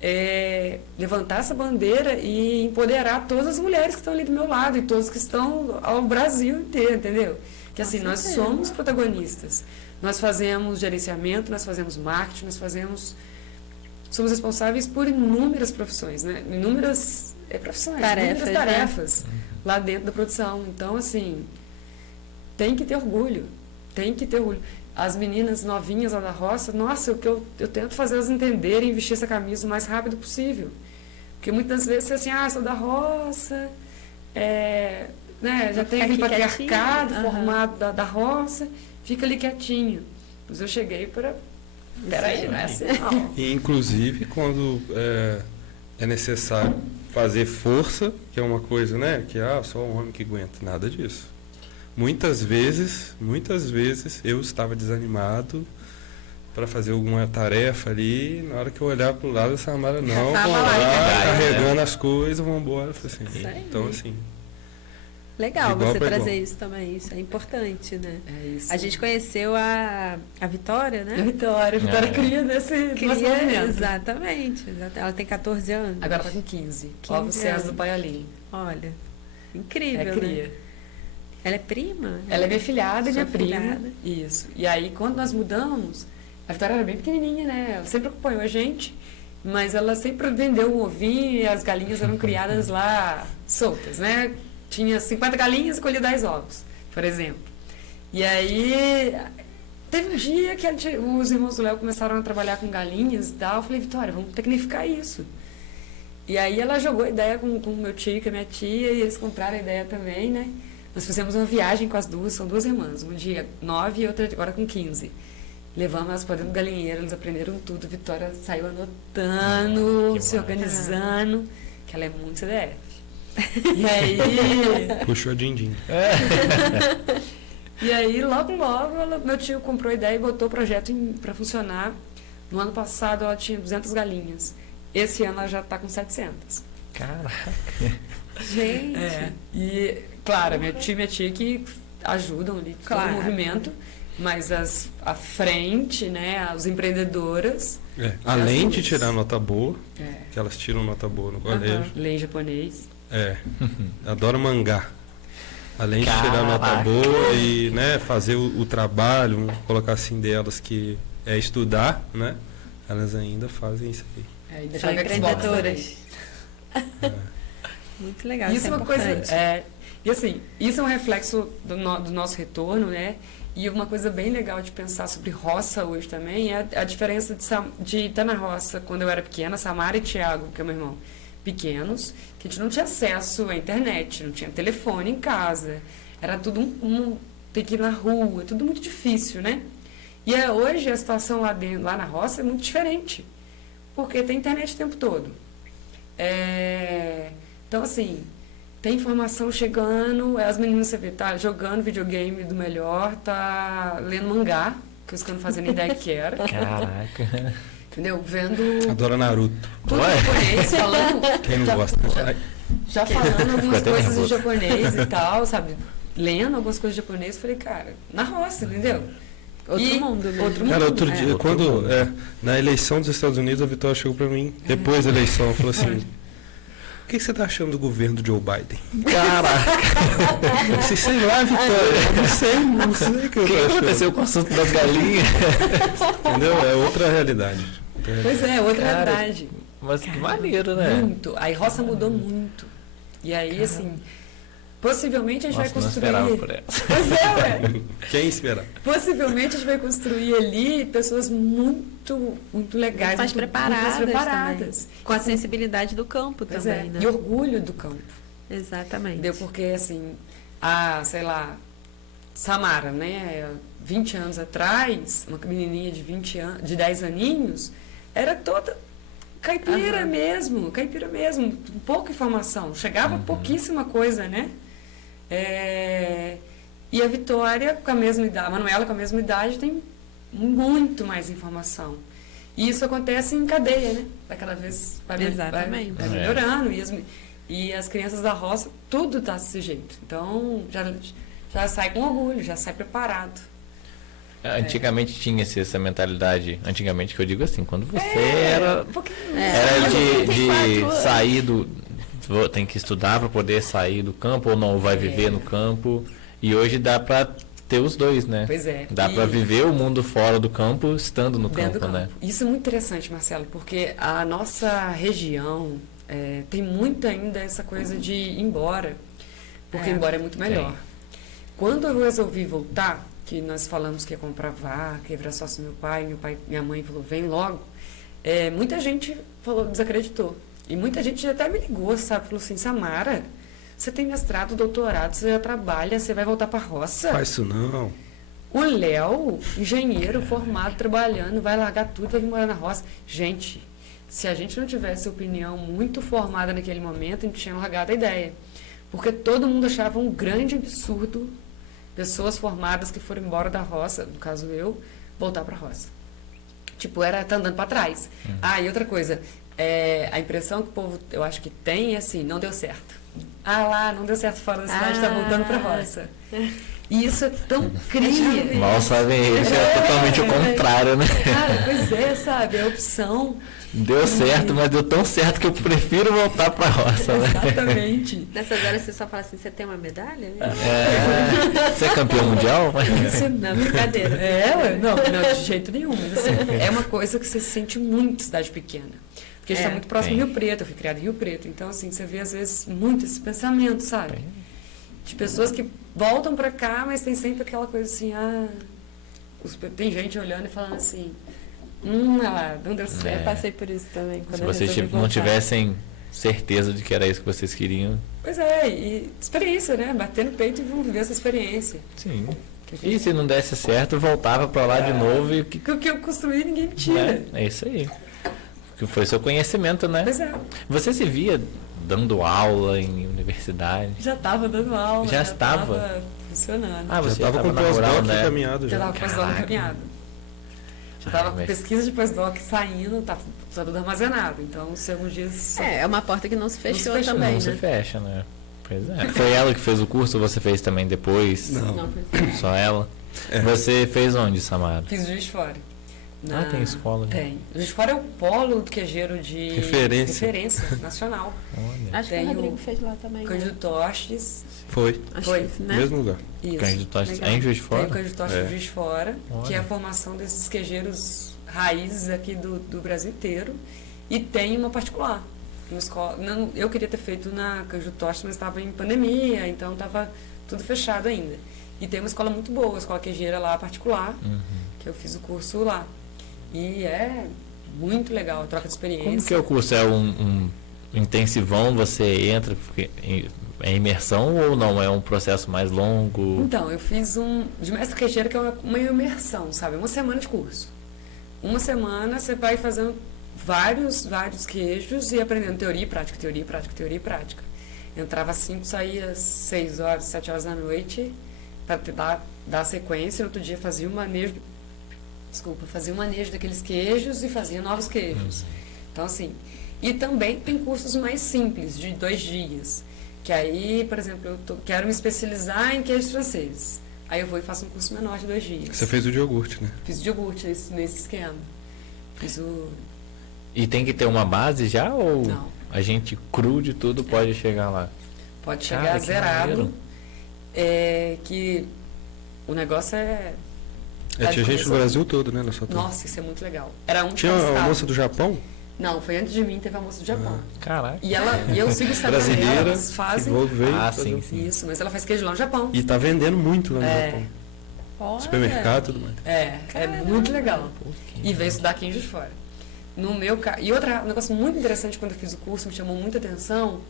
é levantar essa bandeira e empoderar todas as mulheres que estão ali do meu lado e todas que estão ao Brasil inteiro, entendeu? Que assim, nós somos protagonistas. Nós fazemos gerenciamento, nós fazemos marketing, somos responsáveis por inúmeras profissões, né? Inúmeras profissões, inúmeras tarefas lá dentro da produção. Então, assim, tem que ter orgulho. tem que ter orgulho. As meninas novinhas lá da roça, nossa, o que eu tento fazer elas entenderem e vestir essa camisa o mais rápido possível. Porque muitas vezes assim, sou da roça, né, já tem aquele patriarcado formado da roça, fica ali quietinho. Mas eu cheguei para... Peraí, não é assim, não. E, inclusive, quando é necessário fazer força, que é uma coisa, né, que só um homem que aguenta, nada disso. Muitas vezes, eu estava desanimado para fazer alguma tarefa ali, na hora que eu olhar para o lado, a Samara, não, vamos lá, carregando as coisas, vamos embora. Assim. Então, assim... Legal você trazer isso também, isso é importante, né? É isso. A gente conheceu a Vitória, né? A Vitória cria nesse movimento. Exatamente. Ela tem 14 anos. Agora está com 15. Óbvio, César do Paialim. Olha, incrível, cria. Né? Ela é prima? Ela é minha filhada e minha prima. Filhada. Isso. E aí, quando nós mudamos, a Vitória era bem pequenininha, né? Ela sempre acompanhou a gente, mas ela sempre vendeu um ovinho e as galinhas eram criadas lá soltas, né? Tinha 50 galinhas e colhia 10 ovos, por exemplo. E aí, teve um dia que os irmãos do Léo começaram a trabalhar com galinhas e tal. Eu falei, Vitória, vamos tecnificar isso. E aí ela jogou a ideia com o meu tio e com a minha tia, e eles compraram a ideia também, né? Nós fizemos uma viagem com as duas, são duas irmãs, uma de 9 e outra agora com 15. Levamos elas para dentro do galinheiro, eles aprenderam tudo. Vitória saiu anotando, se organizando, que ela é muito CDF. E aí... Puxou a din-din. E aí, logo, meu tio comprou a ideia e botou o projeto para funcionar. No ano passado, ela tinha 200 galinhas. Esse ano, ela já está com 700. Caraca. Gente. E, claro, meu tio e minha tia que ajudam ali todo o movimento, mas a frente, né, as empreendedoras... Além de tirar nota boa, que elas tiram nota boa no colégio. Lei japonês. Adoro mangá. Além de tirar nota boa e, né, fazer o trabalho, vamos colocar assim, delas, que é estudar, né? Elas ainda fazem isso aí. São empreendedoras. Muito legal, isso é uma coisa. E assim, isso é um reflexo do nosso retorno, né? E uma coisa bem legal de pensar sobre roça hoje também é a diferença de estar na roça quando eu era pequena, Samara e Thiago, que é meu irmão, pequenos, que a gente não tinha acesso à internet, não tinha telefone em casa, era tudo ter que ir na rua, tudo muito difícil, né? E hoje a situação lá na roça é muito diferente, porque tem internet o tempo todo. Então, assim, tem informação chegando, as meninas, você vê, tá jogando videogame do melhor, tá lendo mangá, que os caras não fazem nem ideia que era. Caraca. Entendeu? Vendo... Adoro Naruto. Tudo japonês, falando... Quem não gosta? Já falando algumas coisas em japonês e tal, sabe? Lendo algumas coisas em japonês, falei, cara, na roça, entendeu? Outro mundo mesmo. Cara, outro dia, na eleição dos Estados Unidos, a Vitória chegou pra mim, depois da eleição, falou assim... O que você tá achando do governo do Joe Biden? Caraca! Eu disse, sei lá, Vitória. Não sei o que eu tô achando. O que aconteceu com o assunto das galinhas? Entendeu? É outra realidade. Pois é, outra realidade. Mas que maneiro, né? Muito. A roça mudou muito. E aí, assim, possivelmente a gente vai construir... Não esperava por essa. Pois ué. Quem espera? Possivelmente a gente vai construir ali pessoas muito legais, mais preparadas. Também. Com a assim, sensibilidade do campo também, né? E orgulho do campo. Exatamente. Entendeu? Porque, assim, sei lá, Samara, né? 20 anos atrás, uma menininha de de 10 aninhos, era toda caipira mesmo, pouca informação, chegava pouquíssima coisa, né? E a Vitória, com a mesma idade, a Manuela com a mesma idade, tem muito mais informação. E isso acontece em cadeia, né? Vai cada vez vai melhorando. E as crianças da roça, tudo está desse jeito. Então, já sai com orgulho, já sai preparado. Antigamente tinha essa mentalidade, antigamente que eu digo assim, quando você era de sair tem que estudar para poder sair do campo ou não vai viver no campo, e hoje dá para ter os dois, né? Pois é. Dá para viver o mundo fora do campo estando no campo, né? Isso é muito interessante, Marcelo, porque a nossa região tem muito ainda essa coisa de ir embora, porque embora é muito melhor. Quando eu resolvi voltar, que nós falamos que ia comprar vaca, ia virar sócio do meu pai, minha mãe falou, vem logo. Muita gente desacreditou. E muita gente até me ligou, sabe? Falou assim, Samara, você tem mestrado, doutorado, você já trabalha, você vai voltar para a roça? Faz isso não. O Léo, engenheiro formado, trabalhando, vai largar tudo, vai vir morar na roça. Gente, se a gente não tivesse opinião muito formada naquele momento, a gente tinha largado a ideia. Porque todo mundo achava um grande absurdo pessoas formadas que foram embora da roça, no caso eu, voltar para a roça. Tipo, tá andando para trás. E outra coisa, a impressão que o povo, eu acho que tem é assim, não deu certo. Lá, não deu certo fora da cidade, está voltando para a roça. E isso é tão cria. Mal sabem eles, é totalmente o contrário, né? Cara, pois é, sabe? É a opção. Deu certo, mas deu tão certo que eu prefiro voltar pra roça, né? Exatamente. Nessas horas você só fala assim, você tem uma medalha? Você é campeão mundial? Isso não, brincadeira. Não, de jeito nenhum. Mas, assim, é uma coisa que você sente muito em cidade pequena. Porque a gente está muito próximo do Rio Preto, eu fui criada em Rio Preto. Então, assim, você vê às vezes muito esse pensamento, sabe? De pessoas que voltam pra cá, mas tem sempre aquela coisa assim, tem gente olhando e falando assim, não deu certo. Eu passei por isso também. Se vocês não tivessem certeza de que era isso que vocês queriam. Pois é, e experiência, né? Bater no peito e viver essa experiência. Sim. E se não desse certo, voltava pra lá de novo e o que eu construí, ninguém me tira. É isso aí. Que foi seu conhecimento, né? Pois é. Você se via dando aula em universidade? Já estava dando aula. Já estava funcionando. Você já estava com pós-doc encaminhado. Já estava com pós-doc encaminhado. Já estava com pesquisa de pós-doc saindo, tá tudo armazenado. Então, se alguns dias... É uma porta que não se fechou também, não se fecha, né? Pois é. Foi ela que fez o curso ou você fez também depois? Não só ela? Você fez onde, Samara? Fiz Juiz de Fora. Tem escola. Tem. Juiz de Fora é o polo do queijeiro de referência nacional. Olha. Acho que o Rodrigo fez lá também. Cândido Tostes. Foi. Né? Mesmo lugar. Isso. Cândido Tostes em Juiz de Fora? Tem o Cândido Tostes de Juiz de Fora, que é a formação desses queijeiros raízes aqui do Brasil inteiro. E tem uma particular. Uma escola, eu queria ter feito na Cândido Tostes, mas estava em pandemia, então estava tudo fechado ainda. E tem uma escola muito boa, a escola queijeira lá particular, que eu fiz o curso lá. E é muito legal a troca de experiência. Como que é o curso? É um intensivão, você entra, é imersão ou não? É um processo mais longo? Então, eu fiz de mestre queijeiro, que é uma imersão, sabe? Uma semana de curso. Uma semana você vai fazendo vários queijos e aprendendo teoria e prática, teoria e prática, teoria e prática. Entrava às 5, saía às 6 horas, 7 horas da noite, para dar sequência. No outro dia fazia um manejo daqueles queijos e fazia novos queijos. Então, assim, e também tem cursos mais simples, de 2 dias. Que aí, por exemplo, eu quero me especializar em queijos franceses. Aí eu vou e faço um curso menor de 2 dias. Você fez o de iogurte, né? Fiz de iogurte nesse esquema. E tem que ter uma base já ou Não. a gente cru de tudo pode chegar lá? Pode chegar zerado. Que o negócio é... tinha gente no Brasil todo, né? Na sua turma. Nossa, isso é muito legal. Era Tinha a moça do Japão? Não, foi antes de mim, teve a moça do Japão. Caraca. E eu sigo o Instagram dela, Brasileira, elas fazem... sim. Isso, mas ela faz queijo lá no Japão. E tá vendendo muito lá no Japão. Olha. Supermercado e tudo mais. É muito legal. E veio estudar aqui em Juiz de Fora. No meu caso... E um negócio muito interessante quando eu fiz o curso, me chamou muita atenção,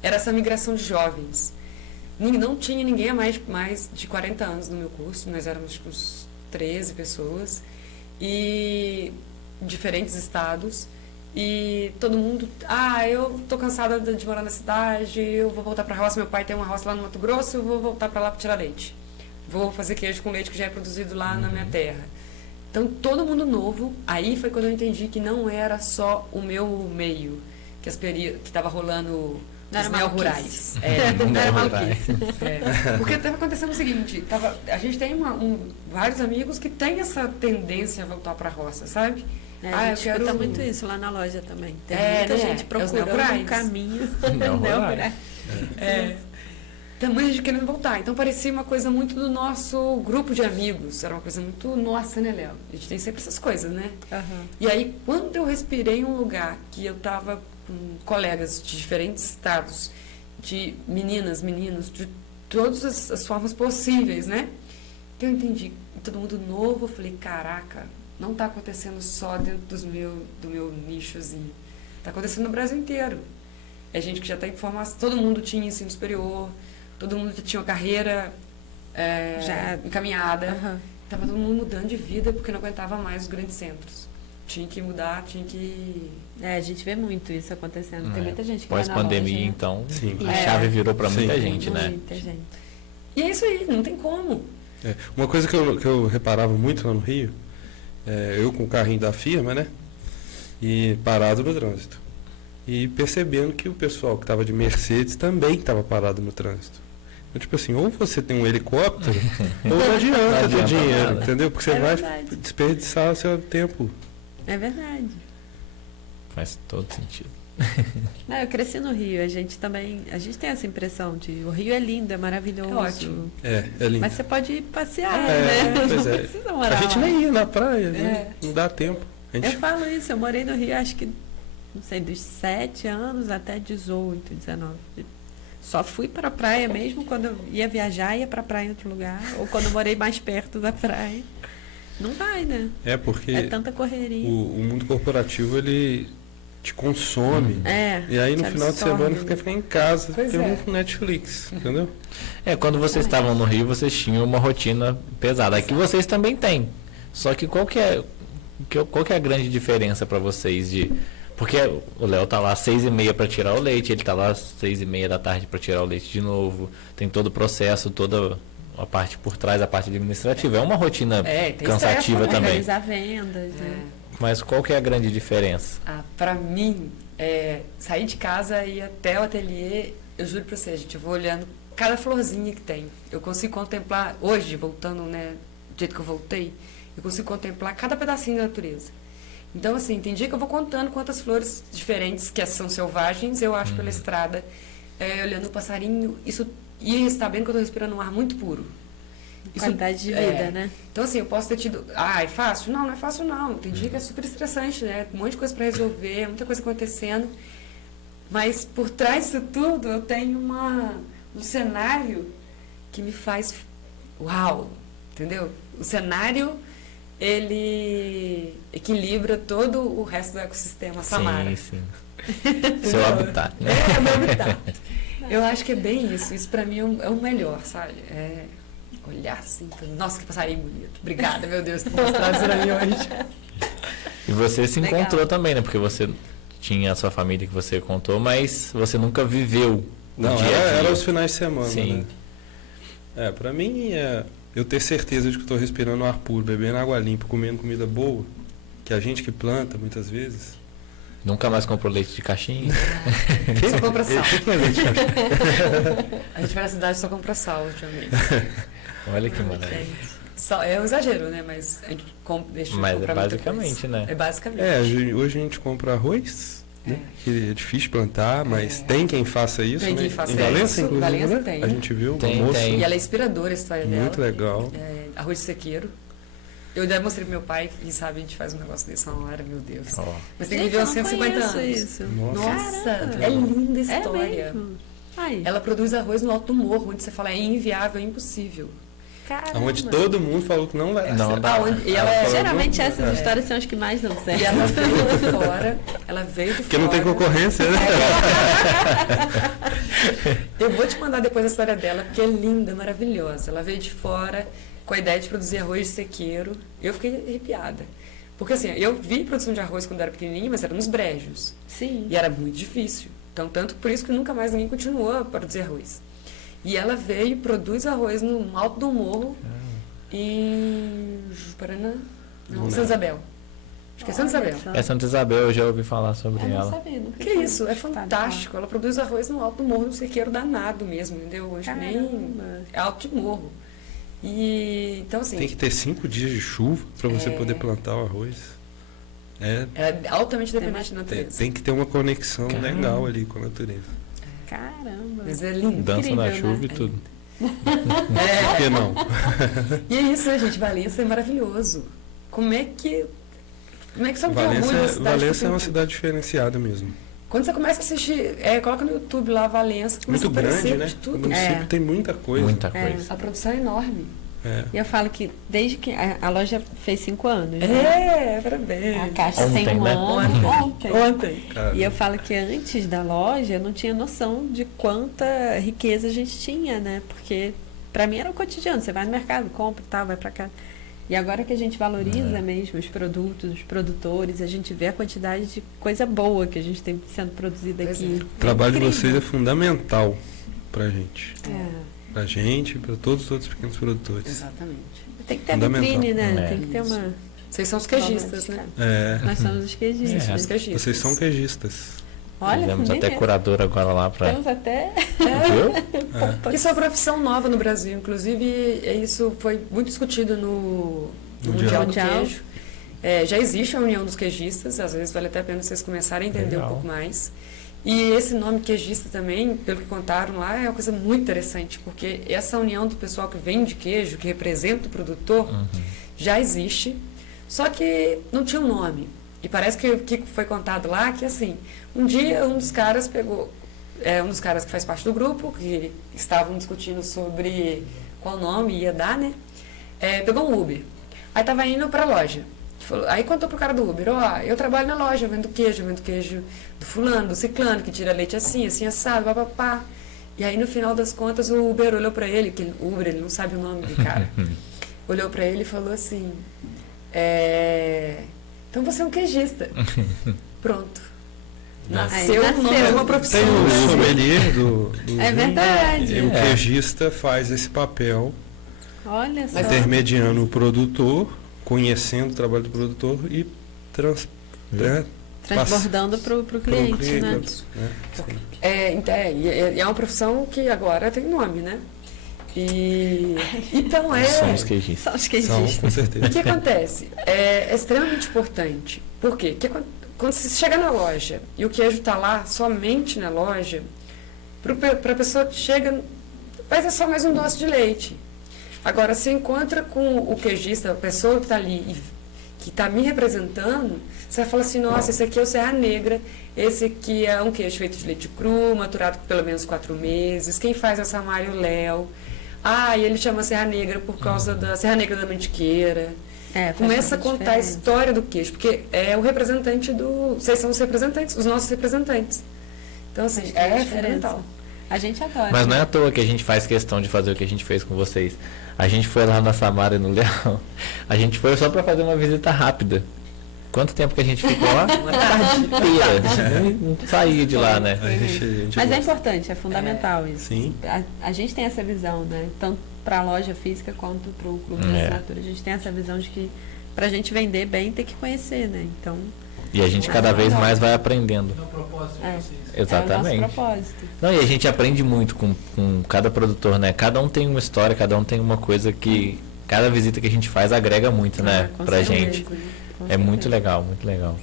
era essa migração de jovens. Não tinha ninguém a mais de 40 anos no meu curso, nós éramos uns 13 pessoas, e diferentes estados, e todo mundo, eu tô cansada de morar na cidade, eu vou voltar pra roça, meu pai tem uma roça lá no Mato Grosso, eu vou voltar pra lá pra tirar leite. Vou fazer queijo com leite que já é produzido lá na minha terra. Então, todo mundo novo, aí foi quando eu entendi que não era só o meu meio, que estava rolando os neo-rurais. Não era maluquice. Porque estava acontecendo o seguinte, a gente tem vários amigos que têm essa tendência a voltar para a roça, sabe? A gente escuta muito isso lá na loja também. Tem muita gente os procurando um caminho. Neo-rurais. Tem muita gente querendo voltar. Então parecia uma coisa muito do nosso grupo de amigos. Era uma coisa muito nossa, né, Léo? A gente tem sempre essas coisas, né? E aí, quando eu respirei em um lugar que eu estava com colegas de diferentes estados, de meninos, de todas as formas possíveis, né? que eu entendi, todo mundo novo, eu falei, caraca, não está acontecendo só dentro do meu nichozinho. Está acontecendo no Brasil inteiro. É gente que já está em formação, todo mundo tinha ensino superior, todo mundo já tinha uma carreira Já encaminhada. Aham. Estava todo mundo mudando de vida porque não aguentava mais os grandes centros. Tinha que mudar, tinha que... A gente vê muito isso acontecendo. Tem muita gente que Pós-pandemia, vai na loja, então, Sim. a chave virou para muita Sim. gente, né? Muita gente. E é isso aí, não tem como. Uma coisa que eu reparava muito lá no Rio, eu com o carrinho da firma, né? E parado no trânsito. E percebendo que o pessoal que estava de Mercedes também estava parado no trânsito. Então, tipo assim, ou você tem um helicóptero, ou não adianta ter dinheiro, nada. entendeu? Porque você vai verdade. desperdiçar o seu tempo. É verdade. Faz todo sentido. Não, eu cresci no Rio, a gente tem essa impressão de o Rio é lindo, é maravilhoso. É ótimo. É lindo. Mas você pode ir passear, É, né? pois Não é. precisa morar A gente lá. nem ia na praia, né? É. Não dá tempo. A Eu gente... falo isso, eu morei no Rio, acho que, não sei, dos 7 anos até 18, 19. Só fui pra praia mesmo quando eu ia viajar, ia pra praia em outro lugar, ou quando eu morei mais perto da praia. Não vai, né? É porque É tanta correria. o mundo corporativo, ele te consome. E aí no te final de absorve, semana né? fica em casa, Pois tem é. um Netflix, entendeu? Quando vocês estavam no Rio, vocês tinham uma rotina pesada. Aqui vocês também têm. Só que qual que é a grande diferença para vocês de... Porque o Léo tá lá às 6h30 para tirar o leite, ele tá lá às 6h30 da tarde para tirar o leite de novo. Tem todo o processo, toda a parte por trás, a parte administrativa. É uma rotina Tem cansativa estresse também. Organizar vendas, né? Mas qual que é a grande diferença? Pra mim, sair de casa e ir até o ateliê, eu juro pra você, gente, eu vou olhando cada florzinha que tem. Eu consigo contemplar, hoje, voltando, né, do jeito que eu voltei, eu consigo contemplar cada pedacinho da natureza. Então, assim, tem dia que eu vou contando quantas flores diferentes, que são selvagens, eu acho pela estrada, olhando o passarinho, e sabendo que eu estou respirando um ar muito puro. Qualidade de vida, né? Então, assim, eu posso ter tido... é fácil? Não, não é fácil, não. Tem dia que é super estressante, né? Um monte de coisa para resolver, muita coisa acontecendo. Mas, por trás disso tudo, eu tenho um cenário que me faz... Uau! Entendeu? O cenário, ele equilibra todo o resto do ecossistema Samara. Sim. Seu habitat, né? É meu habitat. Eu acho que é bem isso. Isso, pra mim, é o melhor, sabe? Olhar assim, nossa, que passarinho bonito. Obrigada, meu Deus, por mostrar isso pra mim hoje. E você se Legal. encontrou também, né? Porque você tinha a sua família que você contou, mas você nunca viveu o Não, dia a dia. era os finais de semana, Sim. né? Pra mim, eu ter certeza de que eu tô respirando ar puro, bebendo água limpa, comendo comida boa, que a gente que planta, muitas vezes... Nunca mais comprou leite de caixinha? Só compra sal. O que é leite de caixinha? A gente vai na cidade só compra sal, ultimamente. Olha que maravilha. Sal, é um exagero, né? Mas a gente deixa de Mas comprar é muita basicamente, coisa. né? É basicamente. Hoje a gente compra arroz, né? Que é difícil plantar, mas tem quem faça isso, Tem né? quem faça Em Valença, isso. inclusive, Valença né? tem. A gente viu Tem, uma moça tem. E ela é inspiradora, a história dela. muito legal. Arroz de sequeiro. Eu já mostrei pro meu pai, e sabe, a gente faz um negócio desse uma hora, meu Deus. Ó, Mas tem que Gente, viver eu uns não 150 conheço anos. isso. Nossa. Nossa, é linda a É história. mesmo? Aí. Ela produz arroz no alto do morro, onde você fala é inviável, é impossível. Caramba. Onde todo mundo falou que não vai dar Não certo. dá. E ela é, Geralmente É. essas histórias são as que mais dão certo. E ela veio de fora. Ela veio de Porque fora. não tem concorrência, né? Eu vou te mandar depois a história dela, porque é linda, maravilhosa. Ela veio de fora com a ideia de produzir arroz de sequeiro. Eu fiquei arrepiada. Porque assim, eu vi produção de arroz quando eu era pequenininha, mas era nos brejos. Sim. E era muito difícil. Então, tanto por isso que nunca mais ninguém continuou a produzir arroz. E ela veio e produz arroz no alto do morro em Paraná? Não, Não Santa Isabel. Acho que é Santa Isabel. É Santa Isabel, eu já ouvi falar sobre Eu não ela. sabia, nunca Que tinha isso, é escutado fantástico. Ela produz arroz no alto do morro, no sequeiro danado mesmo, entendeu? Acho que nem Caramba. é alto de morro. E então assim, Tem que ter 5 dias de chuva para você poder plantar o arroz. ela é altamente dependente da natureza. Tem que ter uma conexão Caramba. legal ali com a natureza. Caramba. Mas é lindo. Dança na Incrível, chuva né? e tudo. Por que não? E é isso, né, gente? Valença é maravilhoso. Como é que você não tem orgulho da cidade? Valença é uma que tem? cidade diferenciada mesmo. Quando você começa a assistir, coloca no YouTube lá Valença, começa Muito a aparecer grande, né? de O tudo. município tem muita coisa. Muita coisa. A produção é enorme. E eu falo que desde que a loja fez 5 anos, né? Parabéns. A caixa Ontem, tem um né? ano. Ontem. Cara, E eu falo que antes da loja eu não tinha noção de quanta riqueza a gente tinha, né? Porque pra mim era o cotidiano. Você vai no mercado, compra e tal, vai pra cá. E agora que a gente valoriza mesmo os produtos, os produtores, a gente vê a quantidade de coisa boa que a gente tem sendo produzida Pois aqui. o trabalho de incrível. vocês é fundamental pra gente. É. Pra gente e pra todos os outros pequenos produtores. Exatamente. Tem que ter Fundamental. vitrine, né? É. Tem que ter uma... Vocês são os queijistas, né? É, Nós somos os queijistas. É. Os queijistas. vocês são queijistas. Olha, Fizemos nem até é. curador agora lá pra. Temos até... Viu? Isso é uma profissão nova no Brasil. Inclusive, isso foi muito discutido no Mundial do Mundial. Queijo. Já existe a União dos Queijistas, às vezes vale até a pena vocês começarem a entender Legal. um pouco mais. E esse nome queijista também, pelo que contaram lá, é uma coisa muito interessante, porque essa união do pessoal que vende queijo, que representa o produtor, já existe, só que não tinha um nome. E parece que o que foi contado lá, que assim, um dia um dos caras pegou, um dos caras que faz parte do grupo, que estavam discutindo sobre qual nome ia dar, né? Pegou um Uber. Aí tava indo pra loja. Aí contou pro cara do Uber, eu trabalho na loja, vendo queijo do fulano, do ciclano, que tira leite assim, assim, assado, papapá. E aí no final das contas o Uber olhou pra ele, que o Uber, ele não sabe o nome do cara. Olhou pra ele e falou assim, então você é um queijista. Pronto. Nasceu Aí o nome de uma profissão. Tem no o Brasil. sommelier do É vinho, verdade. e o É. queijista faz esse papel, Olha só. intermediando o produtor, conhecendo o trabalho do produtor e Transbordando pro cliente, né? É uma profissão que agora tem nome, né? Então Somos queijistas. Só os São, queijistas. com O certeza. que acontece? É extremamente importante. Por quê? Porque quando você chega na loja e o queijo está lá, somente na loja, para a pessoa que chega, vai ser só mais um doce de leite. Agora, você encontra com o queijista, a pessoa que está ali e que está me representando, você vai falar assim, nossa, esse aqui é o Serra Negra, esse aqui é um queijo feito de leite cru, maturado por pelo menos 4 meses, quem faz essa Mário Léo. E ele chama Serra Negra por causa da Serra Negra da Mantiqueira. Faz Começa a toda contar a diferença. história do queijo, porque é o representante vocês são os representantes, os nossos representantes. Então, assim, Faz toda a é diferença. fundamental. A gente adora. Mas não é à toa que a gente faz questão de fazer o que a gente fez com vocês. A gente foi lá na Samara e no Leão. A gente foi só pra fazer uma visita rápida. Quanto tempo que a gente ficou lá? Uma tarde inteira. Não saía de lá, né? A gente Mas é gosta. importante, é fundamental isso. Sim. A gente tem essa visão, né? Tanto para a loja física quanto para o clube de assinatura. A gente tem essa visão de que para a gente vender bem tem que conhecer, né? Então, E a gente cada vez mais vai aprendendo. é o Exatamente. nosso propósito. Não, e a gente aprende muito com cada produtor, né? Cada um tem uma história, cada um tem uma coisa que cada visita que a gente faz agrega muito, né? Com Pra certeza, gente. com É certeza. muito legal, muito legal.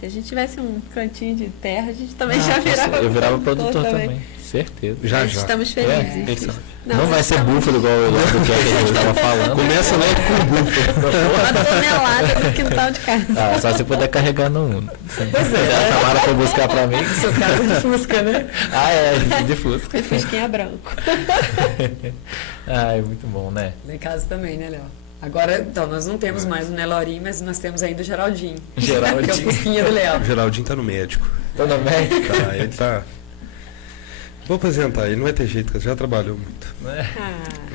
Se a gente tivesse um cantinho de terra, a gente também Ah, já virava eu virava produtor também. Certeza. Já, Mas já. estamos Quem felizes. sabe? Não vai ser búfalo igual o Eduardo que a gente estava falando. Começa logo com o búfalo. Uma tonelada no quintal de casa. Ah, só se puder carregar no Uno. Se a Samara for buscar pra mim. No seu caso, de Fusca, né? A gente de Fusca. E Fusquinha branco. É muito bom, né? Lá em casa também, né, Léo? Agora, então, nós não temos mais o Nelorim, mas nós temos ainda o Geraldinho. Que é o Geraldinho. Fusquinha do Léo. O Geraldinho tá no médico. Tô no médico. Tá, ele tá. Vou apresentar, ele não vai ter jeito, porque já trabalhou muito. Né?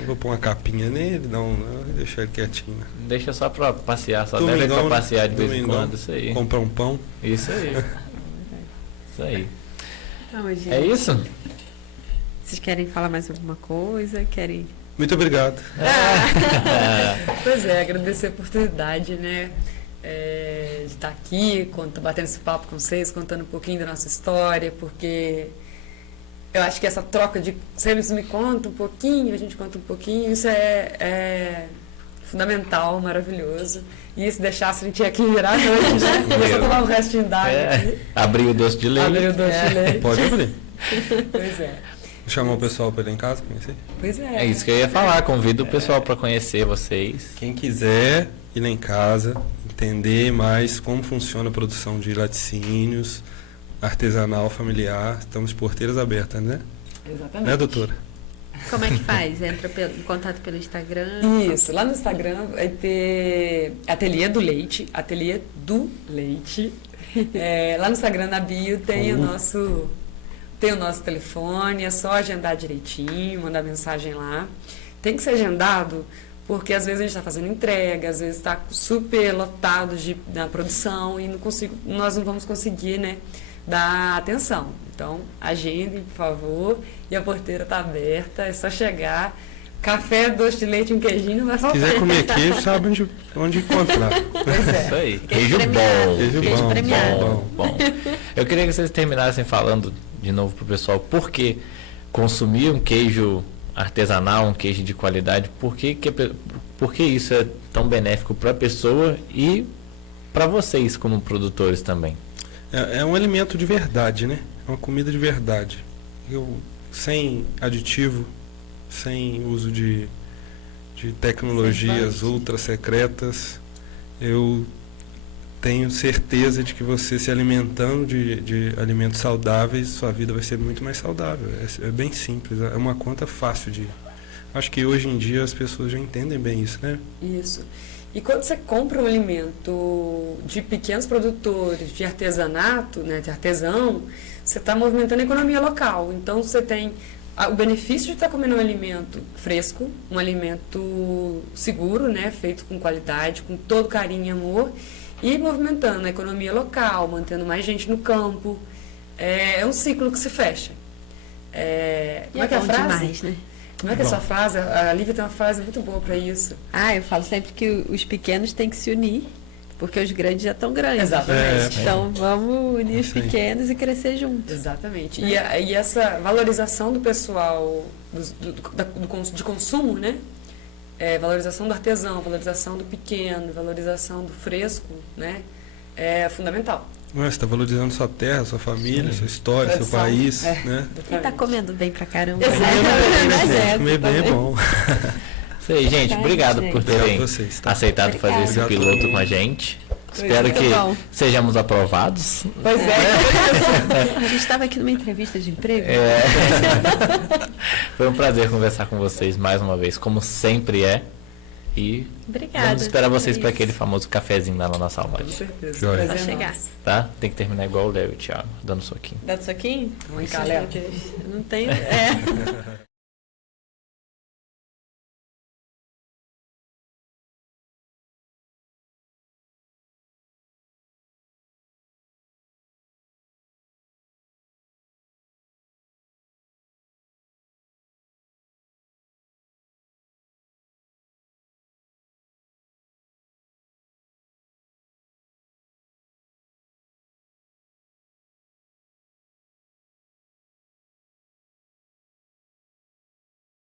Eu vou pôr uma capinha nele, não, deixar ele quietinho. Né? Deixa só pra passear, só Domingão, deve pra passear de vez em domingão, quando, isso aí. Comprar um pão. Isso aí. Isso aí. Não, gente, É isso? Vocês querem falar mais alguma coisa? Querem... Muito obrigado. Pois é, agradecer a oportunidade, né? De estar aqui, batendo esse papo com vocês, contando um pouquinho da nossa história, porque eu acho que essa troca de sempre me conta um pouquinho, a gente conta um pouquinho, isso é fundamental, maravilhoso. E se deixasse, a gente ia aqui virar a noite, né? Ia só tomar um restinho d'água aqui. Abrir o doce de leite. Abrir o doce de leite. Pode abrir. Pois é. Chamar o pessoal para ir lá em casa, conhecer. Pois é. É isso que eu ia falar. Convido o pessoal pra conhecer vocês. Quem quiser ir lá em casa, entender mais como funciona a produção de laticínios, artesanal, familiar, estamos de porteiras abertas, né? Exatamente. Né, doutora? Como é que faz? Entra em contato pelo Instagram? Isso, lá no Instagram vai ter Ateliê do Leite, Ateliê do Leite. Lá no Instagram, na bio, tem o nosso telefone, é só agendar direitinho, mandar mensagem lá. Tem que ser agendado, porque às vezes a gente está fazendo entrega, às vezes está super lotado na produção e nós não vamos conseguir, né, dar atenção. Então, agendem, por favor, e a porteira está aberta, é só chegar. Café, doce de leite e um queijinho não vai Se faltar. quiser comer queijo, sabe onde encontrar. Pois é. Isso aí. Queijo Queijo premiado. bom. Queijo bom, premiado. Bom. Eu queria que vocês terminassem falando de novo pro pessoal por que consumir um queijo artesanal, um queijo de qualidade, por que isso é tão benéfico para a pessoa e para vocês como produtores também. É um alimento de verdade, né? É uma comida de verdade. Sem aditivo, sem uso de tecnologias ultra secretas, eu tenho certeza de que você se alimentando de alimentos saudáveis, sua vida vai ser muito mais saudável. É bem simples, é uma conta fácil de... Acho que hoje em dia as pessoas já entendem bem isso, né? Isso. E quando você compra um alimento de pequenos produtores, de artesanato, né, de artesão, você está movimentando a economia local. Então, você tem o benefício de estar comendo um alimento fresco, um alimento seguro, né, feito com qualidade, com todo carinho e amor, e movimentando a economia local, mantendo mais gente no campo. É um ciclo que se fecha. Como é que é a frase? Demais, né? Como é que é a sua frase? A Lívia tem uma frase muito boa para isso. Eu falo sempre que os pequenos têm que se unir, porque os grandes já estão grandes. Exatamente. Então, vamos unir os Isso aí. pequenos e crescer juntos. Exatamente. E essa valorização do pessoal de consumo, né? Valorização do artesão, valorização do pequeno, valorização do fresco, né? É fundamental. Você está valorizando sua terra, sua família, sua história, seu Tradição. país, né? E tá comendo bem pra caramba. Comer bem é bom. Isso aí, gente. Obrigado por Obrigado terem a vocês, tá? aceitado fazer esse Obrigado. piloto com a gente. Espero Muito que bom. sejamos aprovados. Pois é. A gente estava aqui numa entrevista de emprego. Foi um prazer conversar com vocês mais uma vez, como sempre é. E Obrigada. vamos esperar vocês É para isso. aquele famoso cafezinho lá na nossa Com loja, certeza. Joia. Prazer Só é chegar. nosso. tá? Tem que terminar igual o Léo e o Thiago, dando soquinho. Dá soquinho? Vamos cá, Léo. Eu não tenho.